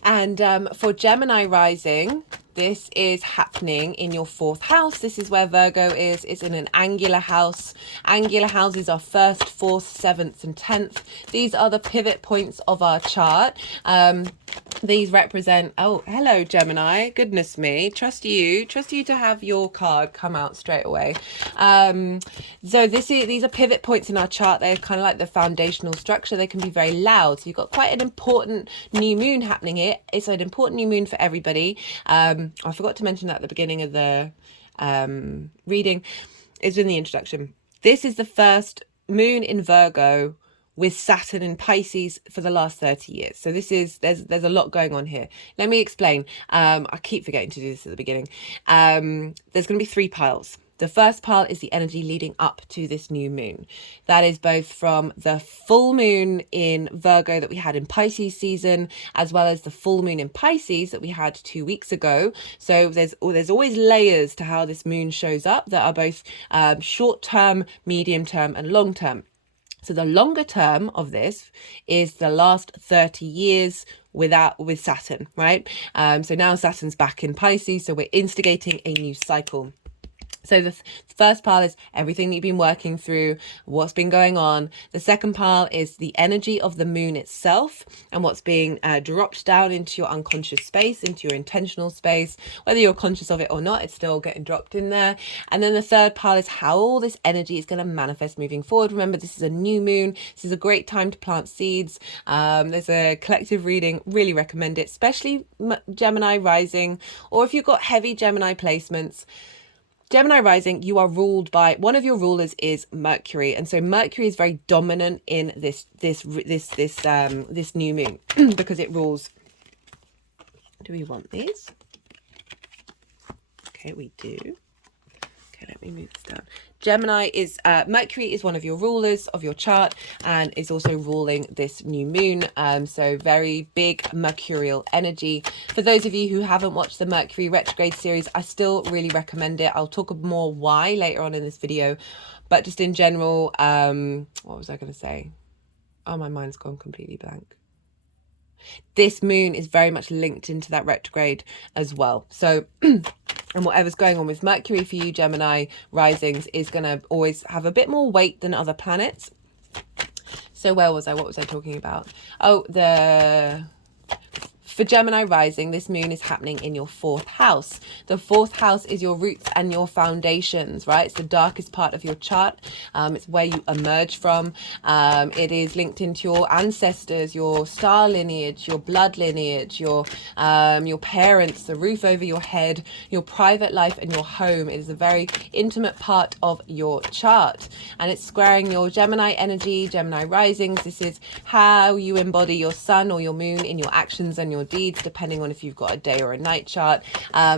And for Gemini rising, this is happening in your 4th house. This is where Virgo is. It's in an angular house. Angular houses are 1st, 4th, 7th, and 10th. These are the pivot points of our chart. These represent, oh, hello, Gemini. Goodness me. Trust you to have your card come out straight away. So these are pivot points in our chart. They're kind of like the foundational structure. They can be very loud. So you've got quite an important new moon happening here. It's an important new moon for everybody. I forgot to mention that at the beginning of the reading. It's in the introduction. This is the first moon in Virgo with Saturn in Pisces for the last 30 years. So there's a lot going on here. Let me explain. I keep forgetting to do this at the beginning. There's going to be 3 piles. The first pile is the energy leading up to this new moon. That is both from the full moon in Virgo that we had in Pisces season, as well as the full moon in Pisces that we had 2 weeks ago. So there's always layers to how this moon shows up that are both short term, medium term, and long term. So the longer term of this is the last 30 years with Saturn, right? So now Saturn's back in Pisces, so we're instigating a new cycle. So the first pile is everything that you've been working through, what's been going on. The second pile is the energy of the moon itself and what's being dropped down into your unconscious space, into your intentional space. Whether you're conscious of it or not, it's still getting dropped in there. And then the third pile is how all this energy is going to manifest moving forward. Remember, this is a new moon. This is a great time to plant seeds. There's a collective reading. Really recommend it, especially Gemini rising, or if you've got heavy Gemini placements. Gemini rising, you are ruled by, one of your rulers is Mercury, and so Mercury is very dominant in this new moon because it rules. Do we want these? Okay, we do. Okay, let me move this down. Gemini is, Mercury is one of your rulers of your chart and is also ruling this new moon. So very big mercurial energy. For those of you who haven't watched the Mercury retrograde series, I still really recommend it. I'll talk more why later on in this video, but just in general, what was I going to say? Oh, my mind's gone completely blank. This moon is very much linked into that retrograde as well. So and whatever's going on with Mercury for you, Gemini risings, is going to always have a bit more weight than other planets. So where was I? What was I talking about? Oh, for Gemini rising, this moon is happening in your 4th house. The 4th house is your roots and your foundations, right? It's the darkest part of your chart. It's where you emerge from. It is linked into your ancestors, your star lineage, your blood lineage, your parents, the roof over your head, your private life, and your home. It is a very intimate part of your chart, and it's squaring your Gemini energy, Gemini risings. This is how you embody your sun or your moon in your actions and your deeds, depending on if you've got a day or a night chart.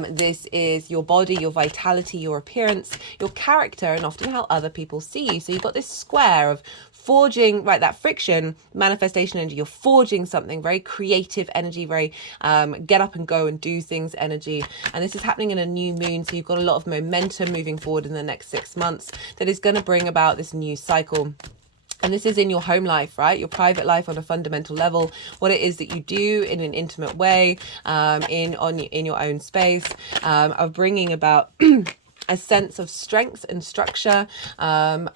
This is your body, your vitality, your appearance, your character, and often how other people see you. So you've got this square of forging, right, that friction, manifestation energy. You're forging something, very creative energy, very get up and go and do things energy. And this is happening in a new moon, so you've got a lot of momentum moving forward in the next 6 months that is going to bring about this new cycle. And this is in your home life, right? Your private life on a fundamental level, what it is that you do in an intimate way, in your own space, of bringing about a sense of strength and structure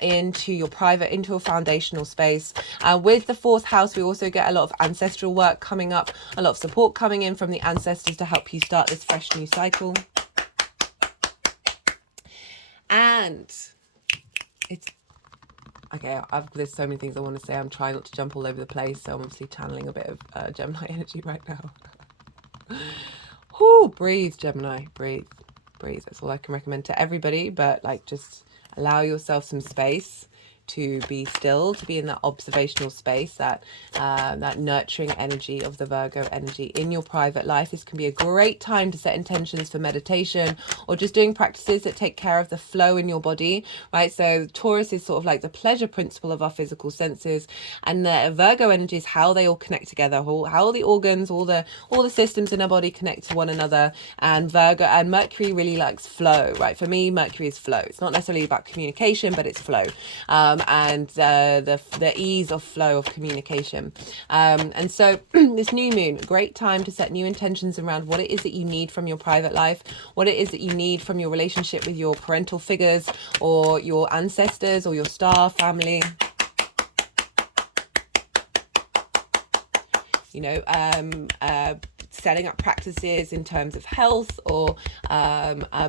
into your private, into your foundational space. With the fourth house, we also get a lot of ancestral work coming up, a lot of support coming in from the ancestors to help you start this fresh new cycle. And it's okay, there's so many things I want to say. I'm trying not to jump all over the place, so I'm obviously channeling a bit of Gemini energy right now. Whoo, breathe, Gemini, breathe. That's all I can recommend to everybody, but like, just allow yourself some space to be still, to be in that observational space, that nurturing energy of the Virgo energy in your private life. This can be a great time to set intentions for meditation or just doing practices that take care of the flow in your body, right? So Taurus is sort of like the pleasure principle of our physical senses, and the Virgo energy is how they all connect together, how all the organs, all the systems in our body connect to one another. And Mercury really likes flow, right? For me, Mercury is flow. It's not necessarily about communication, but it's flow. And the ease of flow of communication. And so this new moon, great time to set new intentions around what it is that you need from your private life, what it is that you need from your relationship with your parental figures or your ancestors or your star family. You know, setting up practices in terms of health, or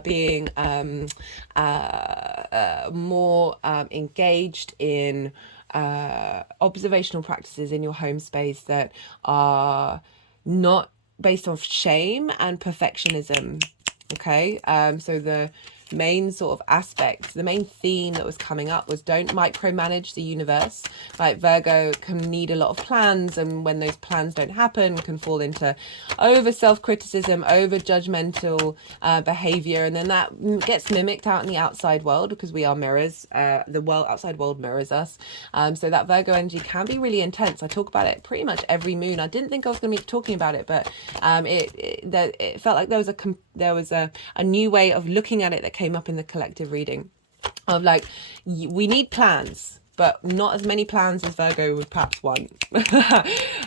being more engaged in observational practices in your home space that are not based off shame and perfectionism. Okay, so the main sort of aspect, the main theme that was coming up was don't micromanage the universe, right? Virgo can need a lot of plans, and when those plans don't happen, can fall into over self-criticism, over judgmental behavior, and then that gets mimicked out in the outside world because we are mirrors. The outside world mirrors us. So that Virgo energy can be really intense. I talk about it pretty much every moon. I didn't think I was going to be talking about it, but it felt like there was a new way of looking at it that came up in the collective reading, of like, we need plans, but not as many plans as Virgo would perhaps want.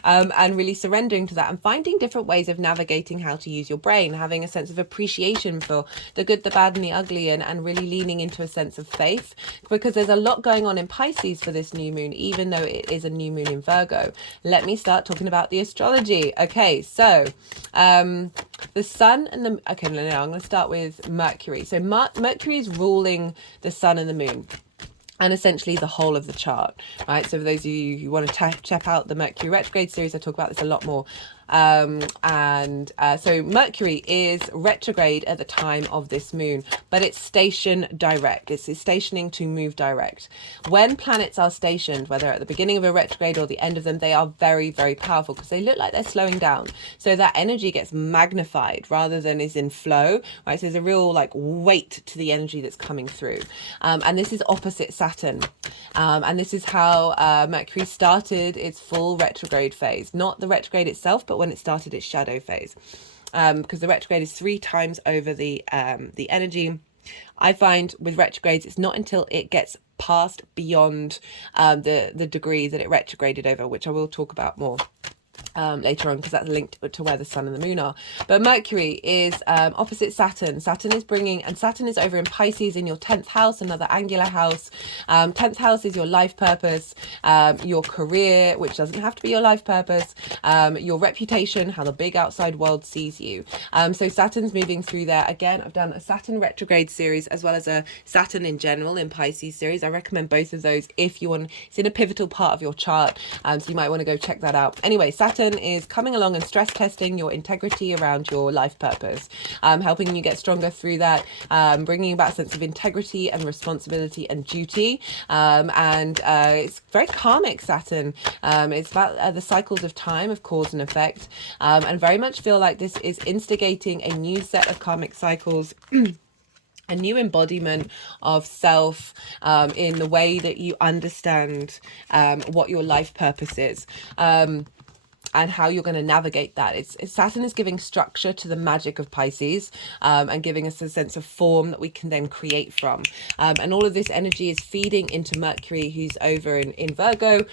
And really surrendering to that and finding different ways of navigating how to use your brain, having a sense of appreciation for the good, the bad and the ugly, and really leaning into a sense of faith, because there's a lot going on in Pisces for this new moon, even though it is a new moon in Virgo. Let me start talking about the astrology. Okay, so the sun and the I'm going to start with Mercury. So Mercury is ruling the sun and the moon, and essentially the whole of the chart, right? So for those of you who want to check out the Mercury retrograde series, I talk about this a lot more. So Mercury is retrograde at the time of this moon, but it's station direct. It's stationing to move direct. When planets are stationed, whether at the beginning of a retrograde or the end of them, they are very, very powerful because they look like they're slowing down. So that energy gets magnified rather than is in flow, right? So there's a real like weight to the energy that's coming through. And this is opposite Saturn. And this is how Mercury started its full retrograde phase. Not the retrograde itself, but when it started its shadow phase. Because the retrograde is 3 times over the energy. I find with retrogrades, it's not until it gets past beyond the degree that it retrograded over, which I will talk about more later on, because that's linked to where the sun and the moon are. But Mercury is opposite Saturn. Saturn is over in Pisces in your 10th house, another angular house. 10th house is your life purpose, your career, which doesn't have to be your life purpose, your reputation, how the big outside world sees you. So Saturn's moving through there. Again, I've done a Saturn retrograde series as well as a Saturn in general in Pisces series. I recommend both of those if you want. It's in a pivotal part of your chart, so you might want to go check that out. Anyway, Saturn is coming along and stress testing your integrity around your life purpose, helping you get stronger through that, bringing about a sense of integrity and responsibility and duty. It's very karmic, Saturn. It's about the cycles of time, of cause and effect, and very much feel like this is instigating a new set of karmic cycles. A new embodiment of self, in the way that you understand what your life purpose is. and how you're going to navigate that. Saturn is giving structure to the magic of Pisces, and giving us a sense of form that we can then create from. And all of this energy is feeding into Mercury, who's over in Virgo,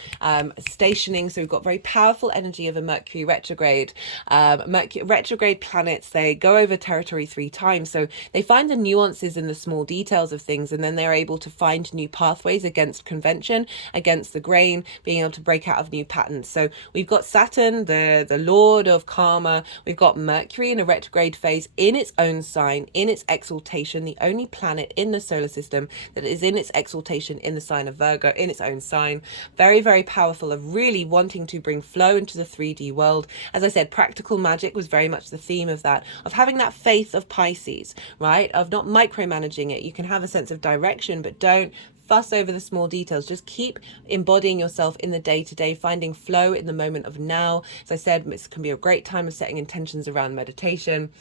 stationing. So we've got very powerful energy of a Mercury retrograde. Mercury retrograde planets, they go over territory 3 times. So they find the nuances in the small details of things, and then they're able to find new pathways against convention, against the grain, being able to break out of new patterns. So we've got Saturn, the lord of karma. We've got Mercury in a retrograde phase in its own sign, in its exaltation, the only planet in the solar system that is in its exaltation in the sign of Virgo, in its own sign. Very, very powerful, of really wanting to bring flow into the 3D world. As I said, practical magic was very much the theme of that, of having that faith of Pisces, right? Of not micromanaging it. You can have a sense of direction, but don't fuss over the small details. Just keep embodying yourself in the day-to-day, finding flow in the moment of now. As I said, this can be a great time of setting intentions around meditation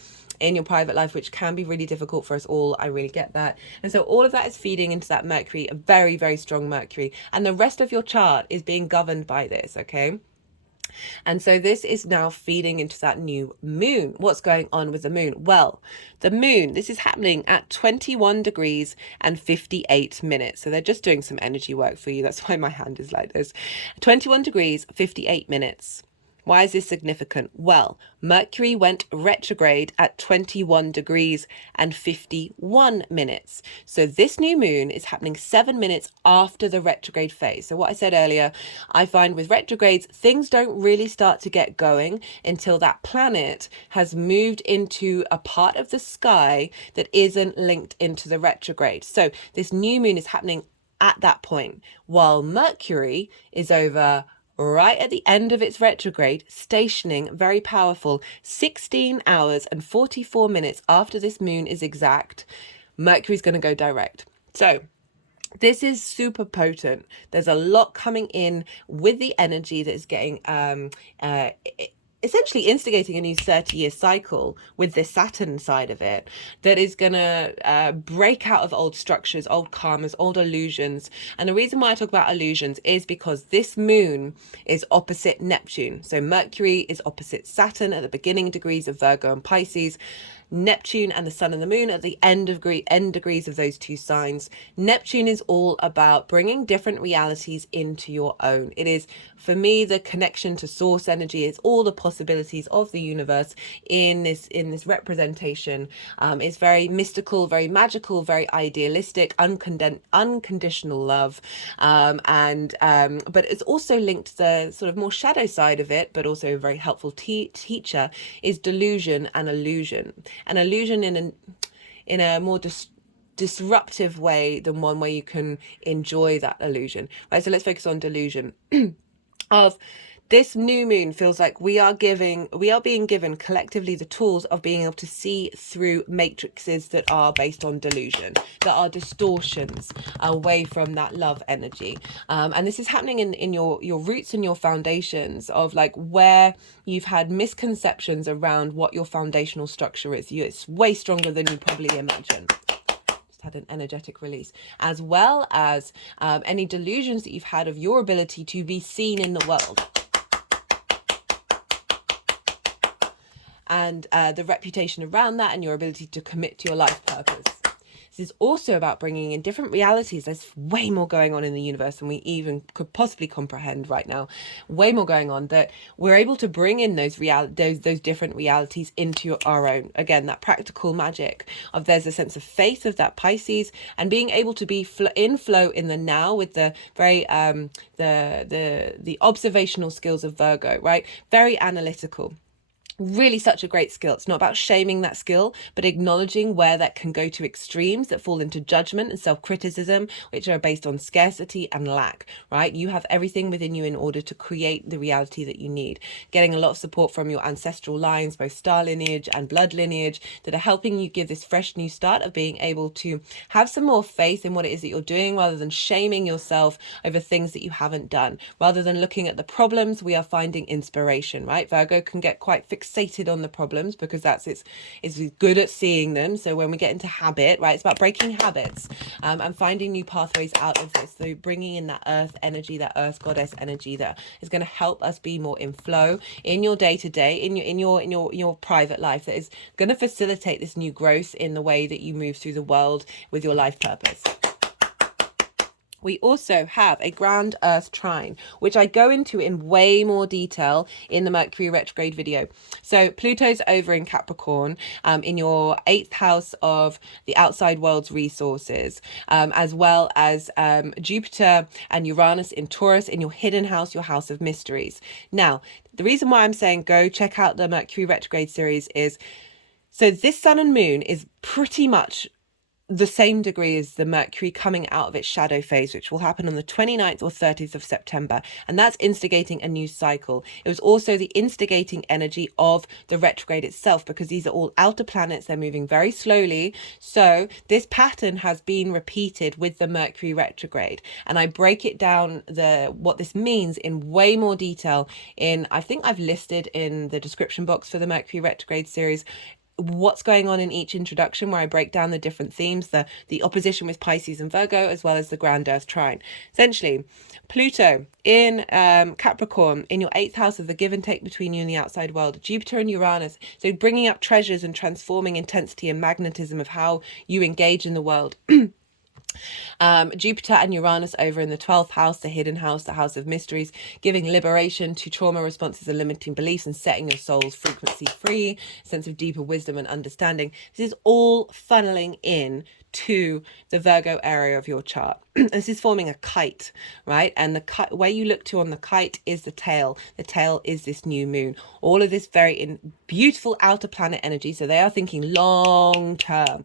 in your private life, which can be really difficult for us all. I really get that. And so all of that is feeding into that Mercury, a very, very strong Mercury. And the rest of your chart is being governed by this, okay? And so this is now feeding into that new moon. What's going on with the moon? Well, the moon, this is happening at 21 degrees and 58 minutes. So they're just doing some energy work for you. That's why my hand is like this. 21 degrees, 58 minutes. Why is this significant? Well, Mercury went retrograde at 21 degrees and 51 minutes. So this new moon is happening 7 minutes after the retrograde phase. So what I said earlier, I find with retrogrades, things don't really start to get going until that planet has moved into a part of the sky that isn't linked into the retrograde. So this new moon is happening at that point, while Mercury is over right at the end of its retrograde, stationing, very powerful, 16 hours and 44 minutes after this moon is exact. Mercury's going to go direct. So this is super potent. There's a lot coming in with the energy that is getting essentially instigating a new 30-year cycle with this Saturn side of it that is going to break out of old structures, old karmas, old illusions. And the reason why I talk about illusions is because this moon is opposite Neptune. So Mercury is opposite Saturn at the beginning degrees of Virgo and Pisces. Neptune and the sun and the moon at the end degrees of those 2 signs. Neptune is all about bringing different realities into your own. It is, for me, the connection to source energy. It's all the possibilities of the universe in this representation. It's very mystical, very magical, very idealistic, unconditional love, but it's also linked to the sort of more shadow side of it, but also a very helpful teacher is delusion and illusion. An illusion in a more disruptive way than one where you can enjoy that illusion, right? So let's focus on delusion. Of this new moon feels like we are being given collectively the tools of being able to see through matrices that are based on delusion, that are distortions away from that love energy. And this is happening in your roots and your foundations of like where you've had misconceptions around what your foundational structure is. It's way stronger than you probably imagine. Had an energetic release, as well as any delusions that you've had of your ability to be seen in the world. And the reputation around that and your ability to commit to your life purpose. This is also about bringing in different realities. There's way more going on in the universe than we even could possibly comprehend right now. Way more going on that we're able to bring in those different realities into our own. Again, that practical magic of there's a sense of faith of that Pisces and being able to be in flow in the now with the very the observational skills of Virgo, right? Very analytical. Really such a great skill. It's not about shaming that skill, but acknowledging where that can go to extremes that fall into judgment and self-criticism, which are based on scarcity and lack, right? You have everything within you in order to create the reality that you need. Getting a lot of support from your ancestral lines, both star lineage and blood lineage, that are helping you give this fresh new start of being able to have some more faith in what it is that you're doing, rather than shaming yourself over things that you haven't done. Rather than looking at the problems, we are finding inspiration, right? Virgo can get quite fixated fixated on the problems because it's good at seeing them. So when we get into habit, right, it's about breaking habits and finding new pathways out of this. So bringing in that earth energy, that earth goddess energy that is going to help us be more in flow in your day to day, in your private life, that is going to facilitate this new growth in the way that you move through the world with your life purpose. We also have a grand earth trine, which I go into in way more detail in the Mercury retrograde video. So Pluto's over in Capricorn, in your 8th house of the outside world's resources, as well as Jupiter and Uranus in Taurus in your hidden house, your house of mysteries. Now, the reason why I'm saying go check out the Mercury retrograde series is, so this sun and moon is pretty much the same degree as the Mercury coming out of its shadow phase, which will happen on the 29th or 30th of September. And that's instigating a new cycle. It was also the instigating energy of the retrograde itself, because these are all outer planets. They're moving very slowly. So this pattern has been repeated with the Mercury retrograde. And I break it down, what this means in way more detail I think I've listed in the description box for the Mercury retrograde series what's going on in each introduction, where I break down the different themes, the opposition with Pisces and Virgo, as well as the grand earth trine. Essentially, Pluto in Capricorn, in your 8th house of the give and take between you and the outside world, Jupiter and Uranus, so bringing up treasures and transforming intensity and magnetism of how you engage in the world. Jupiter and Uranus over in the 12th house, the hidden house, the house of mysteries, giving liberation to trauma responses and limiting beliefs and setting your soul's frequency free, sense of deeper wisdom and understanding. This is all funneling in to the Virgo area of your chart. This is forming a kite, right? And the where you look to on the kite is the tail. The tail is this new moon. All of this very beautiful outer planet energy. So they are thinking long-term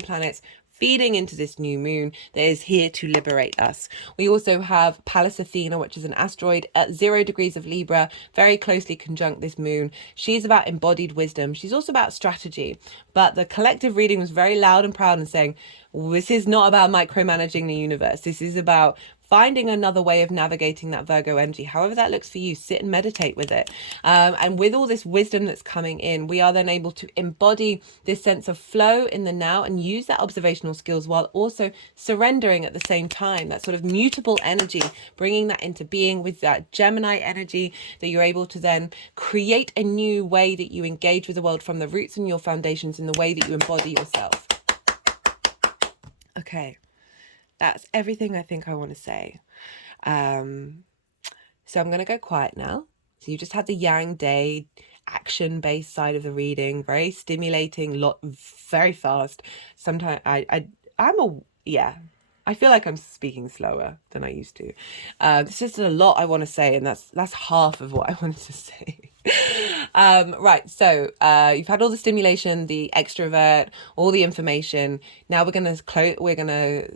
planets feeding into this new moon that is here to liberate us. We also have Pallas Athena, which is an asteroid at 0 degrees of Libra, very closely conjunct this moon. She's about embodied wisdom. She's also about strategy. But the collective reading was very loud and proud and saying, this is not about micromanaging the universe. This is about finding another way of navigating that Virgo energy. However that looks for you, sit and meditate with it. And with all this wisdom that's coming in, we are then able to embody this sense of flow in the now and use that observational skills while also surrendering at the same time. That sort of mutable energy, bringing that into being with that Gemini energy, that you're able to then create a new way that you engage with the world from the roots and your foundations in the way that you embody yourself. Okay. That's everything I think I want to say. So I'm going to go quiet now. So you just had the Yang Day action-based side of the reading, very stimulating, very fast. Sometimes I feel like I'm speaking slower than I used to. There's just a lot I want to say, and that's half of what I wanted to say. Right, so you've had all the stimulation, the extrovert, all the information. Now we're gonna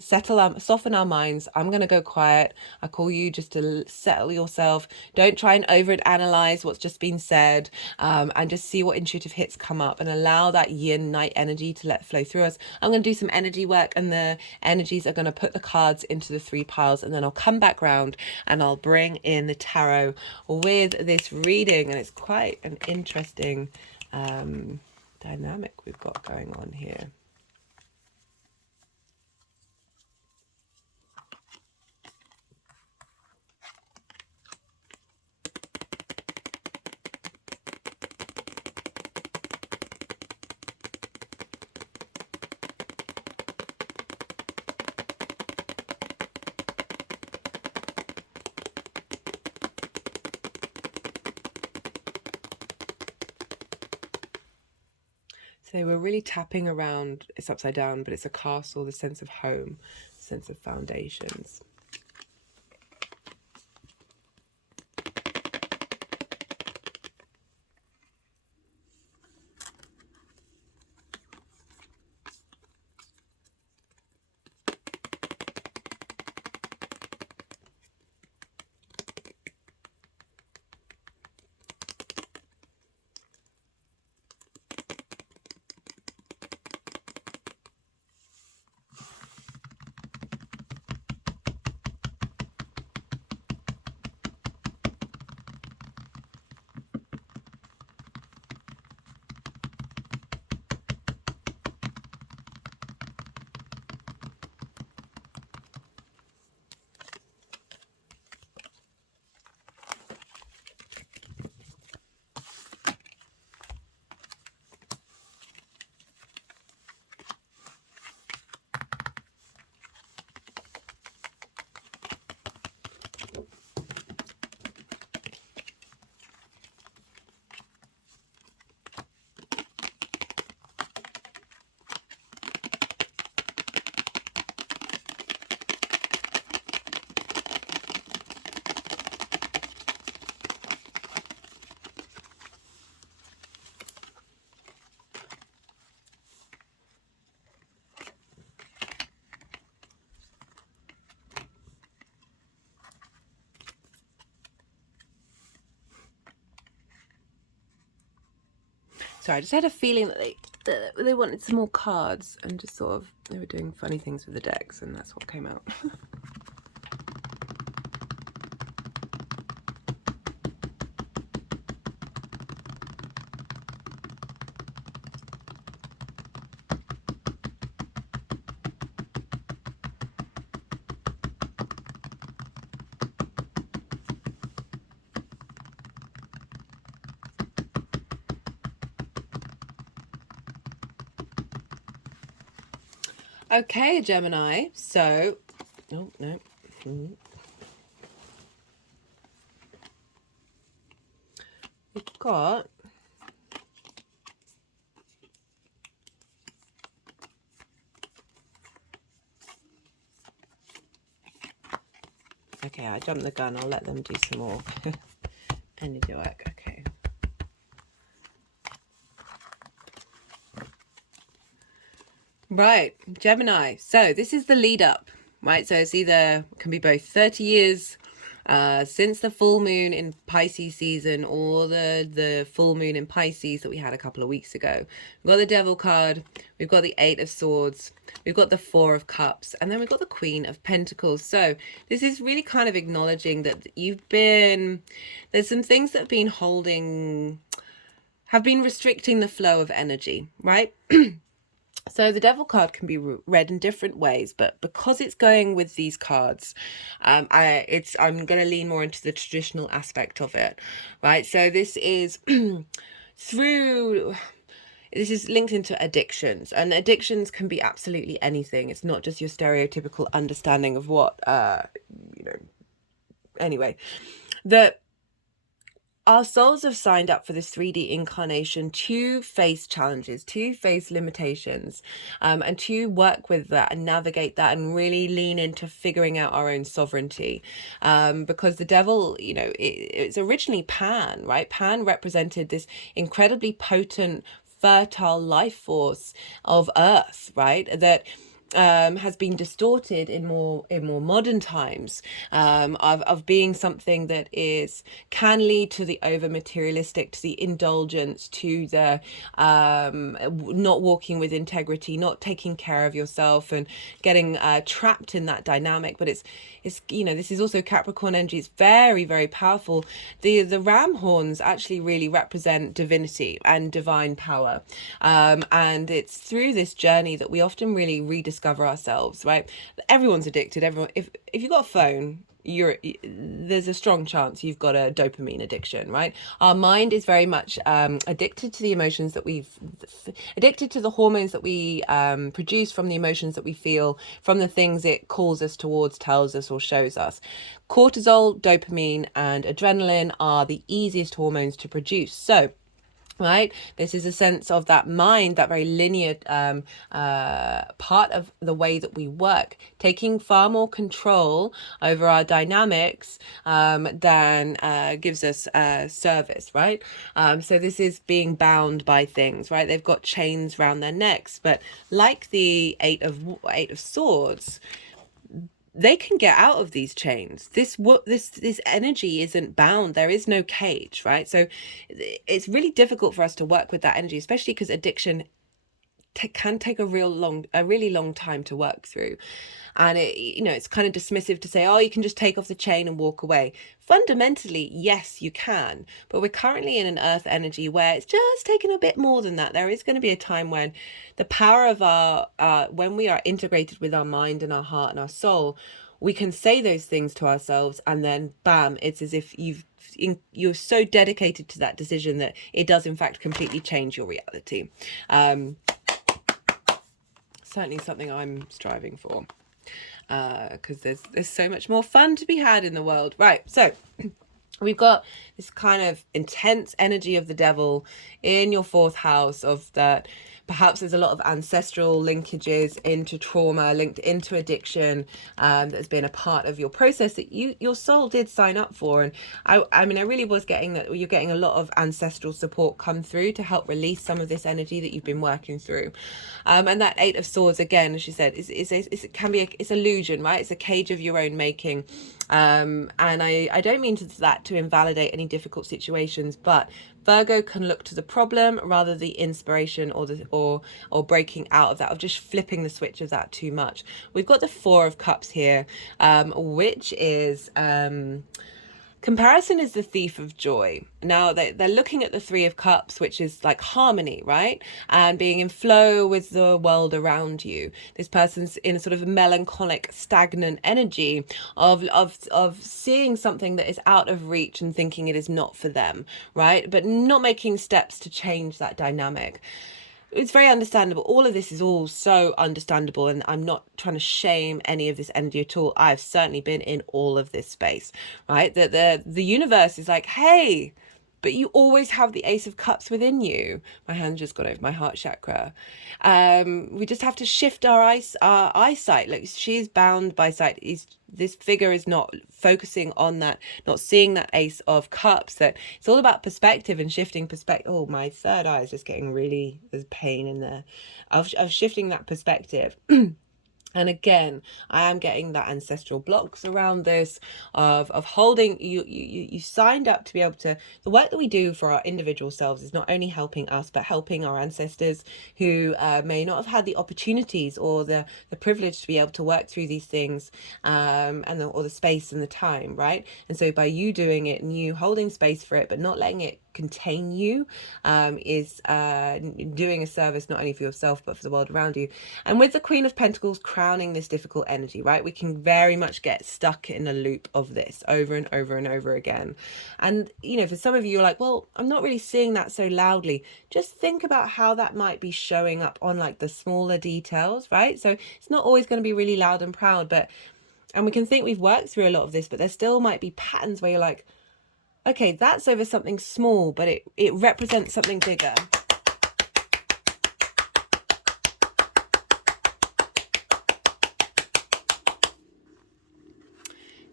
soften our minds. I'm gonna go quiet. I call you just to settle yourself. Don't try and overanalyze what's just been said, and just see what intuitive hits come up and allow that yin night energy to let flow through us. I'm gonna do some energy work, and the energies are gonna put the cards into the 3 piles, and then I'll come back round and I'll bring in the tarot with this reading. And it's quite an interesting dynamic we've got going on here. So we're really tapping around, it's upside down, but it's a castle, the sense of home, sense of foundations. Sorry, I just had a feeling that they wanted some more cards, and just sort of, they were doing funny things with the decks, and that's what came out. Okay, Gemini, so, oh, no. We've got, okay, I jumped the gun, I'll let them do some more energy work, okay. Right, Gemini, so this is the lead up, right? So it's either, can be both 30 years since the full moon in Pisces season, or the full moon in Pisces that we had a couple of weeks ago. We've got the Devil card, we've got the Eight of Swords, we've got the Four of Cups, and then we've got the Queen of Pentacles. So this is really kind of acknowledging that there's some things that have been restricting the flow of energy, right? So the Devil card can be read in different ways, but because it's going with these cards, I'm going to lean more into the traditional aspect of it, right? So this is this is linked into addictions, and addictions can be absolutely anything. It's not just your stereotypical understanding of what, anyway, our souls have signed up for this 3D incarnation to face challenges, to face limitations, and to work with that and navigate that and really lean into figuring out our own sovereignty. Because the devil, it's originally Pan, right? Pan represented this incredibly potent, fertile life force of Earth, right? That has been distorted in more modern times, of being something that can lead to the over materialistic, to the indulgence, to the not walking with integrity, not taking care of yourself, and getting trapped in that dynamic. But it's this is also Capricorn energy. It's very, very powerful. The ram horns actually really represent divinity and divine power, and it's through this journey that we often really rediscover ourselves, right? Everyone's addicted. If you've got a phone, there's a strong chance you've got a dopamine addiction, right? Our mind is very much addicted to the emotions that addicted to the hormones that we produce from the emotions that we feel, from the things it calls us towards, tells us, or shows us. Cortisol, dopamine, and adrenaline are the easiest hormones to produce. So right, this is a sense of that mind, that very linear part of the way that we work, taking far more control over our dynamics than gives us service, right? So this is being bound by things, right? They've got chains around their necks, but like the Eight of Swords, they can get out of these chains. This energy isn't bound. There is no cage, right? So it's really difficult for us to work with that energy, especially because addiction can take a really long time to work through. And it's kind of dismissive to say, oh, you can just take off the chain and walk away. Fundamentally, yes, you can, but we're currently in an earth energy where it's just taken a bit more than that. There is going to be a time when the power of when we are integrated with our mind and our heart and our soul, we can say those things to ourselves, and then bam, it's as if you're so dedicated to that decision that it does in fact completely change your reality. Certainly something I'm striving for, because there's so much more fun to be had in the world. Right, so we've got this kind of intense energy of the devil in your fourth house, of that perhaps there's a lot of ancestral linkages into trauma, linked into addiction, that's been a part of your process that your soul did sign up for. And I mean, I really was getting that you're getting a lot of ancestral support come through to help release some of this energy that you've been working through. And that Eight of Swords, again, as she said, it can be it's illusion, right? It's a cage of your own making. And I don't mean that to invalidate any difficult situations, but Virgo can look to the problem rather the inspiration or breaking out of that, of just flipping the switch of that too much. We've got the Four of Cups here, which is comparison is the thief of joy. Now they're looking at the Three of Cups, which is like harmony, right? And being in flow with the world around you. This person's in a sort of melancholic, stagnant energy of seeing something that is out of reach and thinking it is not for them, right? But not making steps to change that dynamic. It's very understandable. All of this is all so understandable, and I'm not trying to shame any of this energy at all. I've certainly been in all of this space, right? That the universe is like, hey, but you always have the Ace of Cups within you. My hand just got over my heart chakra. We just have to shift our eyesight. Like, she's bound by sight. This figure is not focusing on that, not seeing that Ace of Cups. That it's all about perspective and shifting perspective. Oh, my third eye is just getting really, there's pain in there. Of shifting that perspective. And again, I am getting that ancestral blocks around this of holding you signed up to be able to, the work that we do for our individual selves is not only helping us, but helping our ancestors who may not have had the opportunities or the privilege to be able to work through these things, or the space and the time, right? And so by you doing it and you holding space for it, but not letting it contain you, is doing a service not only for yourself but for the world around you. And with the Queen of Pentacles crowning this difficult energy, right, we can very much get stuck in a loop of this over and over and over again. And you know, for some of you, you're like, well, I'm not really seeing that so loudly. Just think about how that might be showing up on like the smaller details, right? So it's not always going to be really loud and proud, and we can think we've worked through a lot of this, but there still might be patterns where you're like, okay, that's over something small, but it represents something bigger.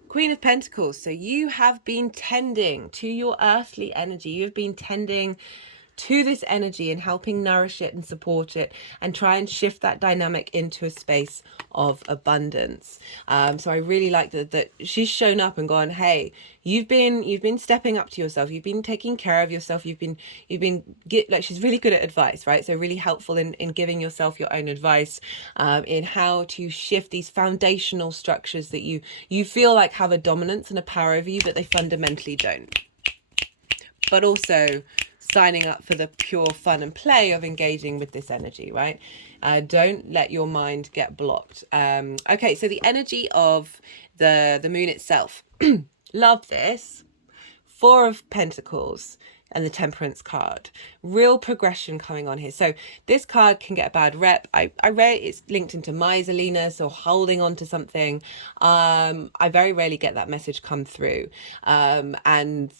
Queen of Pentacles. So you have been tending to your earthly energy. You have been tending to this energy and helping nourish it and support it and try and shift that dynamic into a space of abundance. So I really like that she's shown up and gone, hey, you've been stepping up to yourself. You've been taking care of yourself. Like, she's really good at advice, right? So really helpful in giving yourself your own advice, in how to shift these foundational structures that you feel like have a dominance and a power over you, but they fundamentally don't. But also signing up for the pure fun and play of engaging with this energy, right? Don't let your mind get blocked. Okay, so the energy of the moon itself. Love this. Four of Pentacles and the Temperance card. Real progression coming on here. So this card can get a bad rep. I read it's linked into miserliness or holding on to something. I very rarely get that message come through. And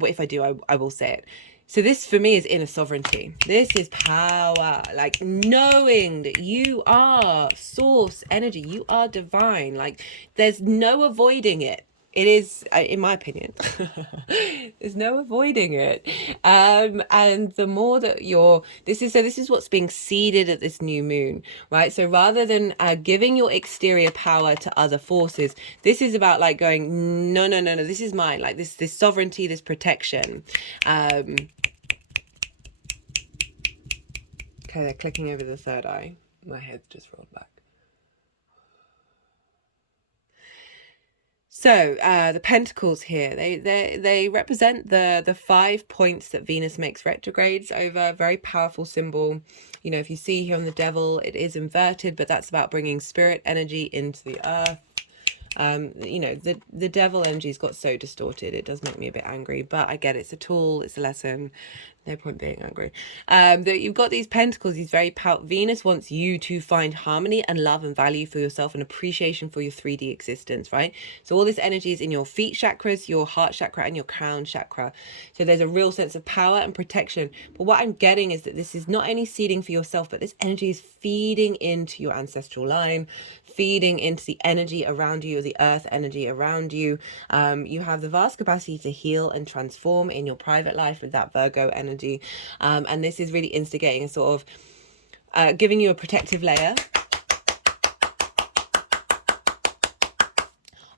if I do, I will say it. So this for me is inner sovereignty. This is power, like knowing that you are source energy, you are divine. Like there's no avoiding it. It is, in my opinion, there's no avoiding it. And the more that this is what's being seeded at this new moon, right? So rather than giving your exterior power to other forces, this is about like going, no, this is mine. Like this sovereignty, this protection. Okay, they're clicking over the third eye. My head's just rolled back. So the Pentacles here, they represent the 5 points that Venus makes retrogrades over. Very powerful symbol. You know, if you see here on the Devil, it is inverted, but that's about bringing spirit energy into the earth. You know, the Devil energy's got so distorted, it does make me a bit angry, but I get it's a tool, it's a lesson. No point being angry. That you've got these pentacles, these very powerful. Venus wants you to find harmony and love and value for yourself and appreciation for your 3D existence, right? So all this energy is in your feet chakras, your heart chakra, and your crown chakra. So there's a real sense of power and protection. But what I'm getting is that this is not only seeding for yourself, but this energy is feeding into your ancestral line, feeding into the energy around you, the earth energy around you. You have the vast capacity to heal and transform in your private life with that Virgo energy. And this is really instigating a sort of giving you a protective layer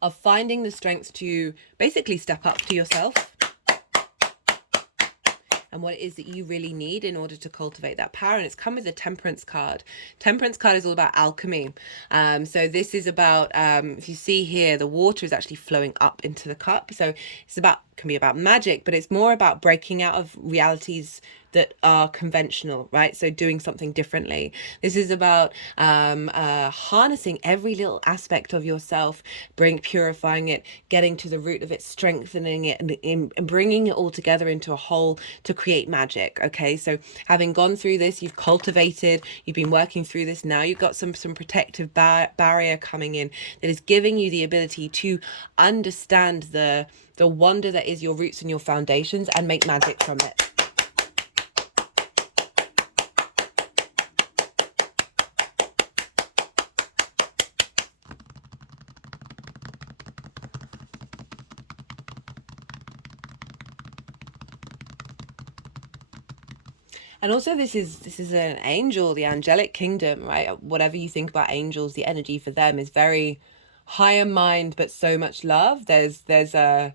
of finding the strength to basically step up to yourself and what it is that you really need in order to cultivate that power. And it's come with the Temperance card. Temperance card is all about alchemy. So this is about, if you see here, the water is actually flowing up into the cup. So it's about, can be about magic, but it's more about breaking out of realities that are conventional, right? So doing something differently. This is about harnessing every little aspect of yourself, purifying it, getting to the root of it, strengthening it, and bringing it all together into a whole to create magic. Okay, so having gone through this, you've cultivated, you've been working through this. Now you've got some protective barrier coming in that is giving you the ability to understand the wonder that is your roots and your foundations and make magic from it. And also this is an angel, the angelic kingdom, right? Whatever you think about angels, the energy for them is very higher mind, but so much love. There's a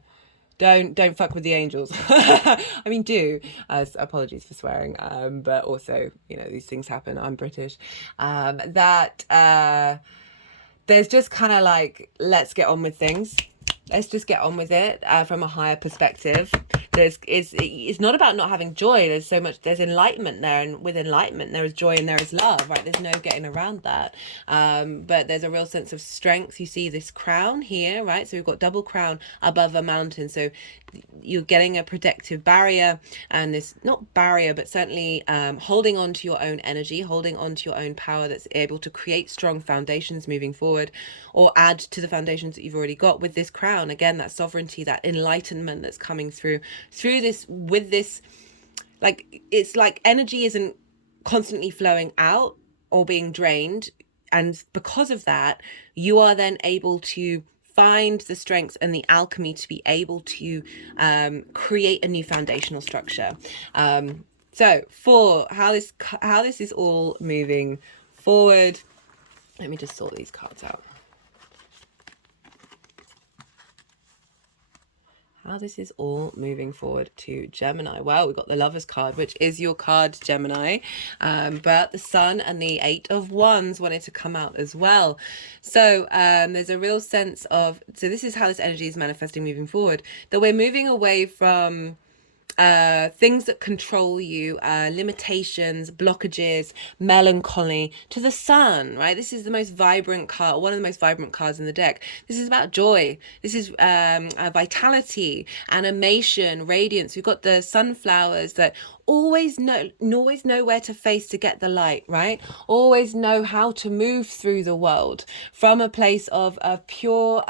don't fuck with the angels. I mean, do, apologies for swearing, but also, you know, these things happen. I'm British. There's just kind of like, let's get on with things. Let's just get on with it from a higher perspective. It's not about not having joy. There's enlightenment there, and with enlightenment there is joy and there is love, right? There's no getting around that. But there's a real sense of strength. You see this crown here, right? So we've got double crown above a mountain. So you're getting a protective barrier, and this, not barrier, but certainly holding on to your own energy, holding on to your own power that's able to create strong foundations moving forward, or add to the foundations that you've already got with this crown. Again, that sovereignty, that enlightenment that's coming through this, with this, like, it's like energy isn't constantly flowing out or being drained, and because of that you are then able to find the strengths and the alchemy to be able to create a new foundational structure. So for how this is all moving forward, let me just sort these cards out. How this is all moving forward to Gemini. Well, we've got the Lovers card, which is your card, Gemini. But the Sun and the Eight of Wands wanted to come out as well. So there's a real sense of, so this is how this energy is manifesting moving forward, that we're moving away from things that control you, limitations, blockages, melancholy, to the Sun, right? This is the most vibrant card, one of the most vibrant cards in the deck. This is about joy. This is vitality, animation, radiance. We've got the sunflowers that always know where to face to get the light, right? Always know how to move through the world from a place of pure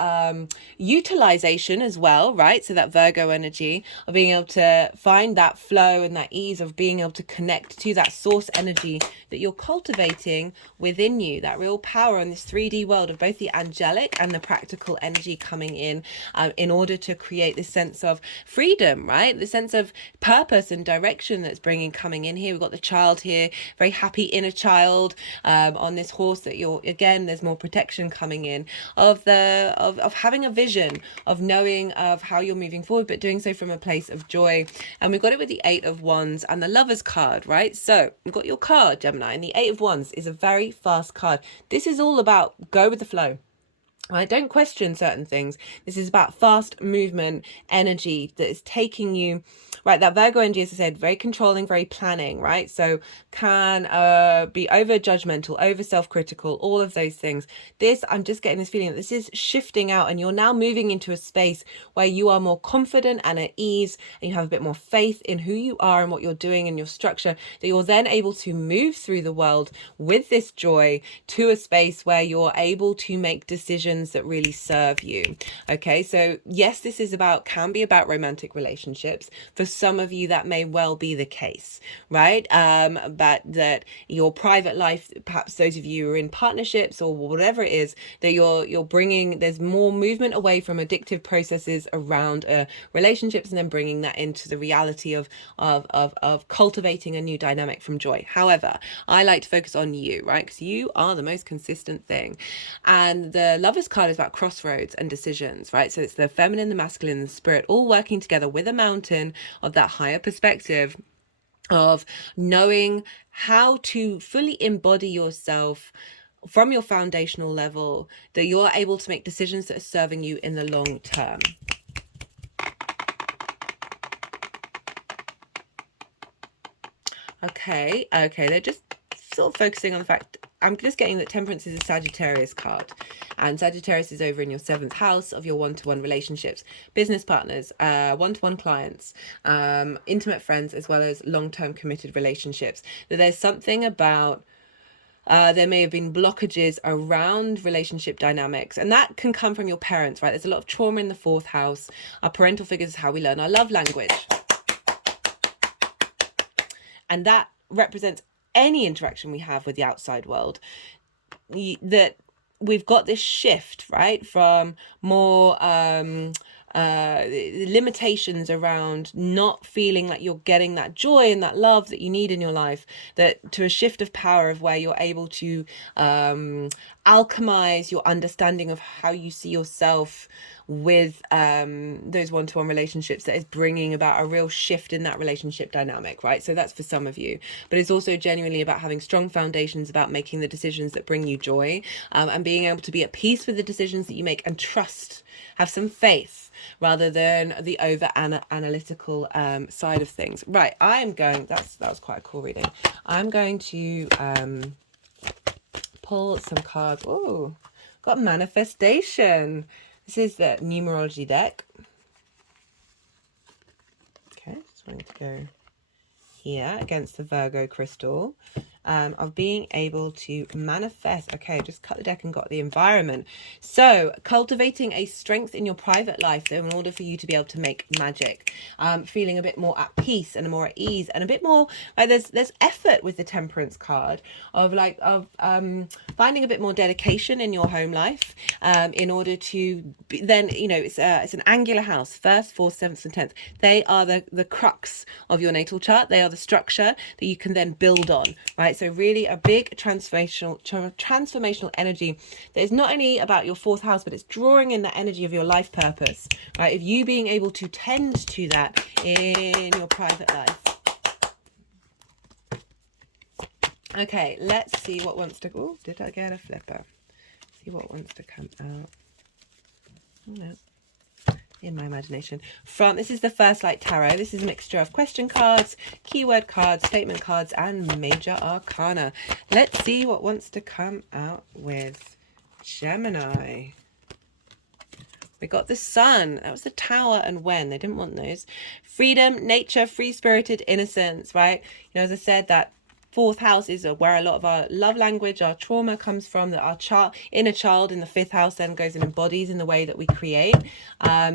utilization as well, right? So that Virgo energy of being able to find that flow and that ease of being able to connect to that source energy that you're cultivating within you, that real power in this 3D world of both the angelic and the practical energy coming in order to create this sense of freedom, right? The sense of purpose and direction that's coming in here. We've got the child here, very happy inner child on this horse, that you're, again, there's more protection coming in of having a vision, of knowing of how you're moving forward, but doing so from a place of joy. And we've got it with the Eight of Wands and the Lovers card, right? So we've got your card, Gemini, and the Eight of Wands is a very fast card. This is all about go with the flow. I don't question certain things. This is about fast movement energy that is taking you, right? That Virgo energy, as I said, very controlling, very planning, right? So can be over judgmental, over self-critical, all of those things. I'm just getting this feeling that this is shifting out, and you're now moving into a space where you are more confident and at ease, and you have a bit more faith in who you are and what you're doing and your structure, that you're then able to move through the world with this joy to a space where you're able to make decisions that really serve you. Okay, so yes, this can be about romantic relationships. For some of you that may well be the case, right? But that your private life, perhaps those of you who are in partnerships or whatever it is, that you're bringing, there's more movement away from addictive processes around relationships, and then bringing that into the reality of cultivating a new dynamic from joy. However, I like to focus on you, right? Because you are the most consistent thing. And the Lovers card is about crossroads and decisions, right? So it's the feminine, the masculine, and the spirit all working together with a mountain of that higher perspective of knowing how to fully embody yourself from your foundational level, that you're able to make decisions that are serving you in the long term. Okay, they're just sort of focusing on the fact, I'm just getting that Temperance is a Sagittarius card, and Sagittarius is over in your 7th house of your one-to-one relationships, business partners, one-to-one clients, intimate friends, as well as long-term committed relationships. That there's something about there may have been blockages around relationship dynamics, and that can come from your parents, right? There's a lot of trauma in the 4th house. Our parental figures is how we learn our love language, and that represents any interaction we have with the outside world. That we've got this shift, right, from more limitations around not feeling like you're getting that joy and that love that you need in your life, that to a shift of power of where you're able to alchemize your understanding of how you see yourself with those one-to-one relationships, that is bringing about a real shift in that relationship dynamic, right? So that's for some of you, but it's also genuinely about having strong foundations, about making the decisions that bring you joy, and being able to be at peace with the decisions that you make, and trust, have some faith, rather than the over analytical side of things. Right, I am going, that was quite a cool reading. I'm going to pull some cards. Oh, got manifestation. This is the numerology deck. Okay, just wanting to go here against the Virgo crystal, of being able to manifest. Okay, just cut the deck and got the environment. So cultivating a strength in your private life, so in order for you to be able to make magic, feeling a bit more at peace and more at ease, and a bit more like there's effort with the Temperance card, of finding a bit more dedication in your home life, in order to then, you know, it's an angular house, 1st, 4th, 7th and 10th. They are the crux of your natal chart. They are the structure that you can then build on, right? So really a big transformational energy that is not only about your 4th house, but it's drawing in the energy of your life purpose, right? Of you being able to tend to that in your private life. Okay, let's see what wants to... Oh, did I get a flipper? See what wants to come out. Oh, no. In my imagination. This is the First Light Tarot. This is a mixture of question cards, keyword cards, statement cards, and major arcana. Let's see what wants to come out with Gemini. We got the Sun. That was the Tower and when. They didn't want those. Freedom, nature, free-spirited innocence, right? You know, as I said, that 4th house is where a lot of our love language, our trauma comes from, that our inner child in the 5th house then goes and embodies in the way that we create.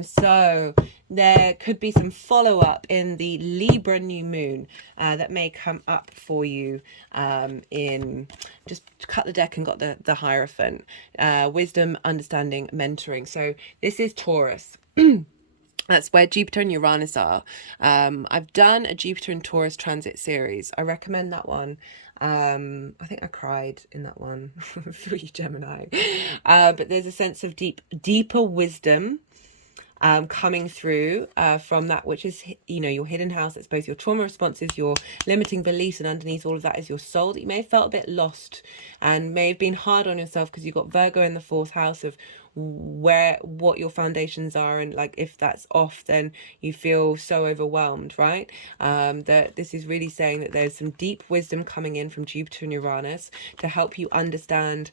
So there could be some follow-up in the Libra new moon that may come up for you, in just cut the deck and got the Hierophant, wisdom, understanding, mentoring. So this is Taurus. That's where Jupiter and Uranus are. I've done a Jupiter and Taurus transit series. I recommend that one. I think I cried in that one for you, Gemini. But there's a sense of deeper wisdom coming through from that, which is, you know, your hidden house. It's both your trauma responses, your limiting beliefs, and underneath all of that is your soul, that you may have felt a bit lost and may have been hard on yourself because you've got Virgo in the 4th house of what your foundations are, and like if that's off, then you feel so overwhelmed, right? That this is really saying that there's some deep wisdom coming in from Jupiter and Uranus to help you understand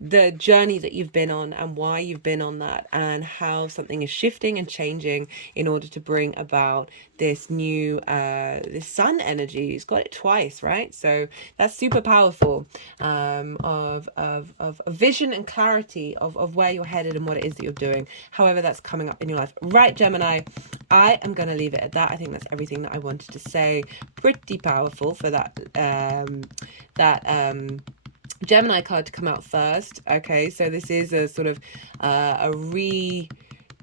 the journey that you've been on and why you've been on that, and how something is shifting and changing in order to bring about this new this sun energy. It's got it twice, right? So that's super powerful, of a vision and clarity of where you're headed and what it is that you're doing, however that's coming up in your life. Right, Gemini, I am going to leave it at that. I think that's everything that I wanted to say. Pretty powerful for that Gemini card to come out first. Okay, so this is a sort of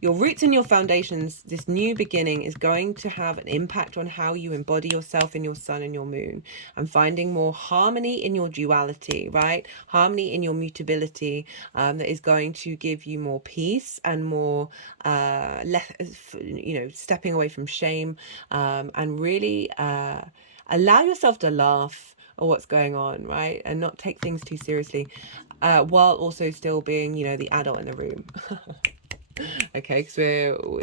your roots and your foundations, this new beginning is going to have an impact on how you embody yourself in your sun and your moon, and finding more harmony in your duality, right? Harmony in your mutability, that is going to give you more peace and more, less, stepping away from shame, and really allow yourself to laugh at what's going on, right? And not take things too seriously, while also still being, the adult in the room. Okay, because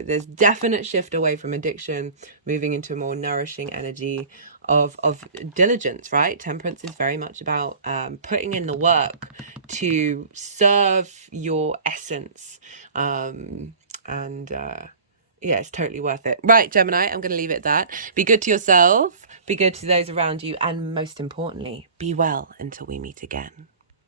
there's definite shift away from addiction, moving into a more nourishing energy of diligence, right? Temperance is very much about putting in the work to serve your essence, and yeah, it's totally worth it. Right, Gemini, I'm going to leave it at that. Be good to yourself, be good to those around you, and most importantly, be well until we meet again.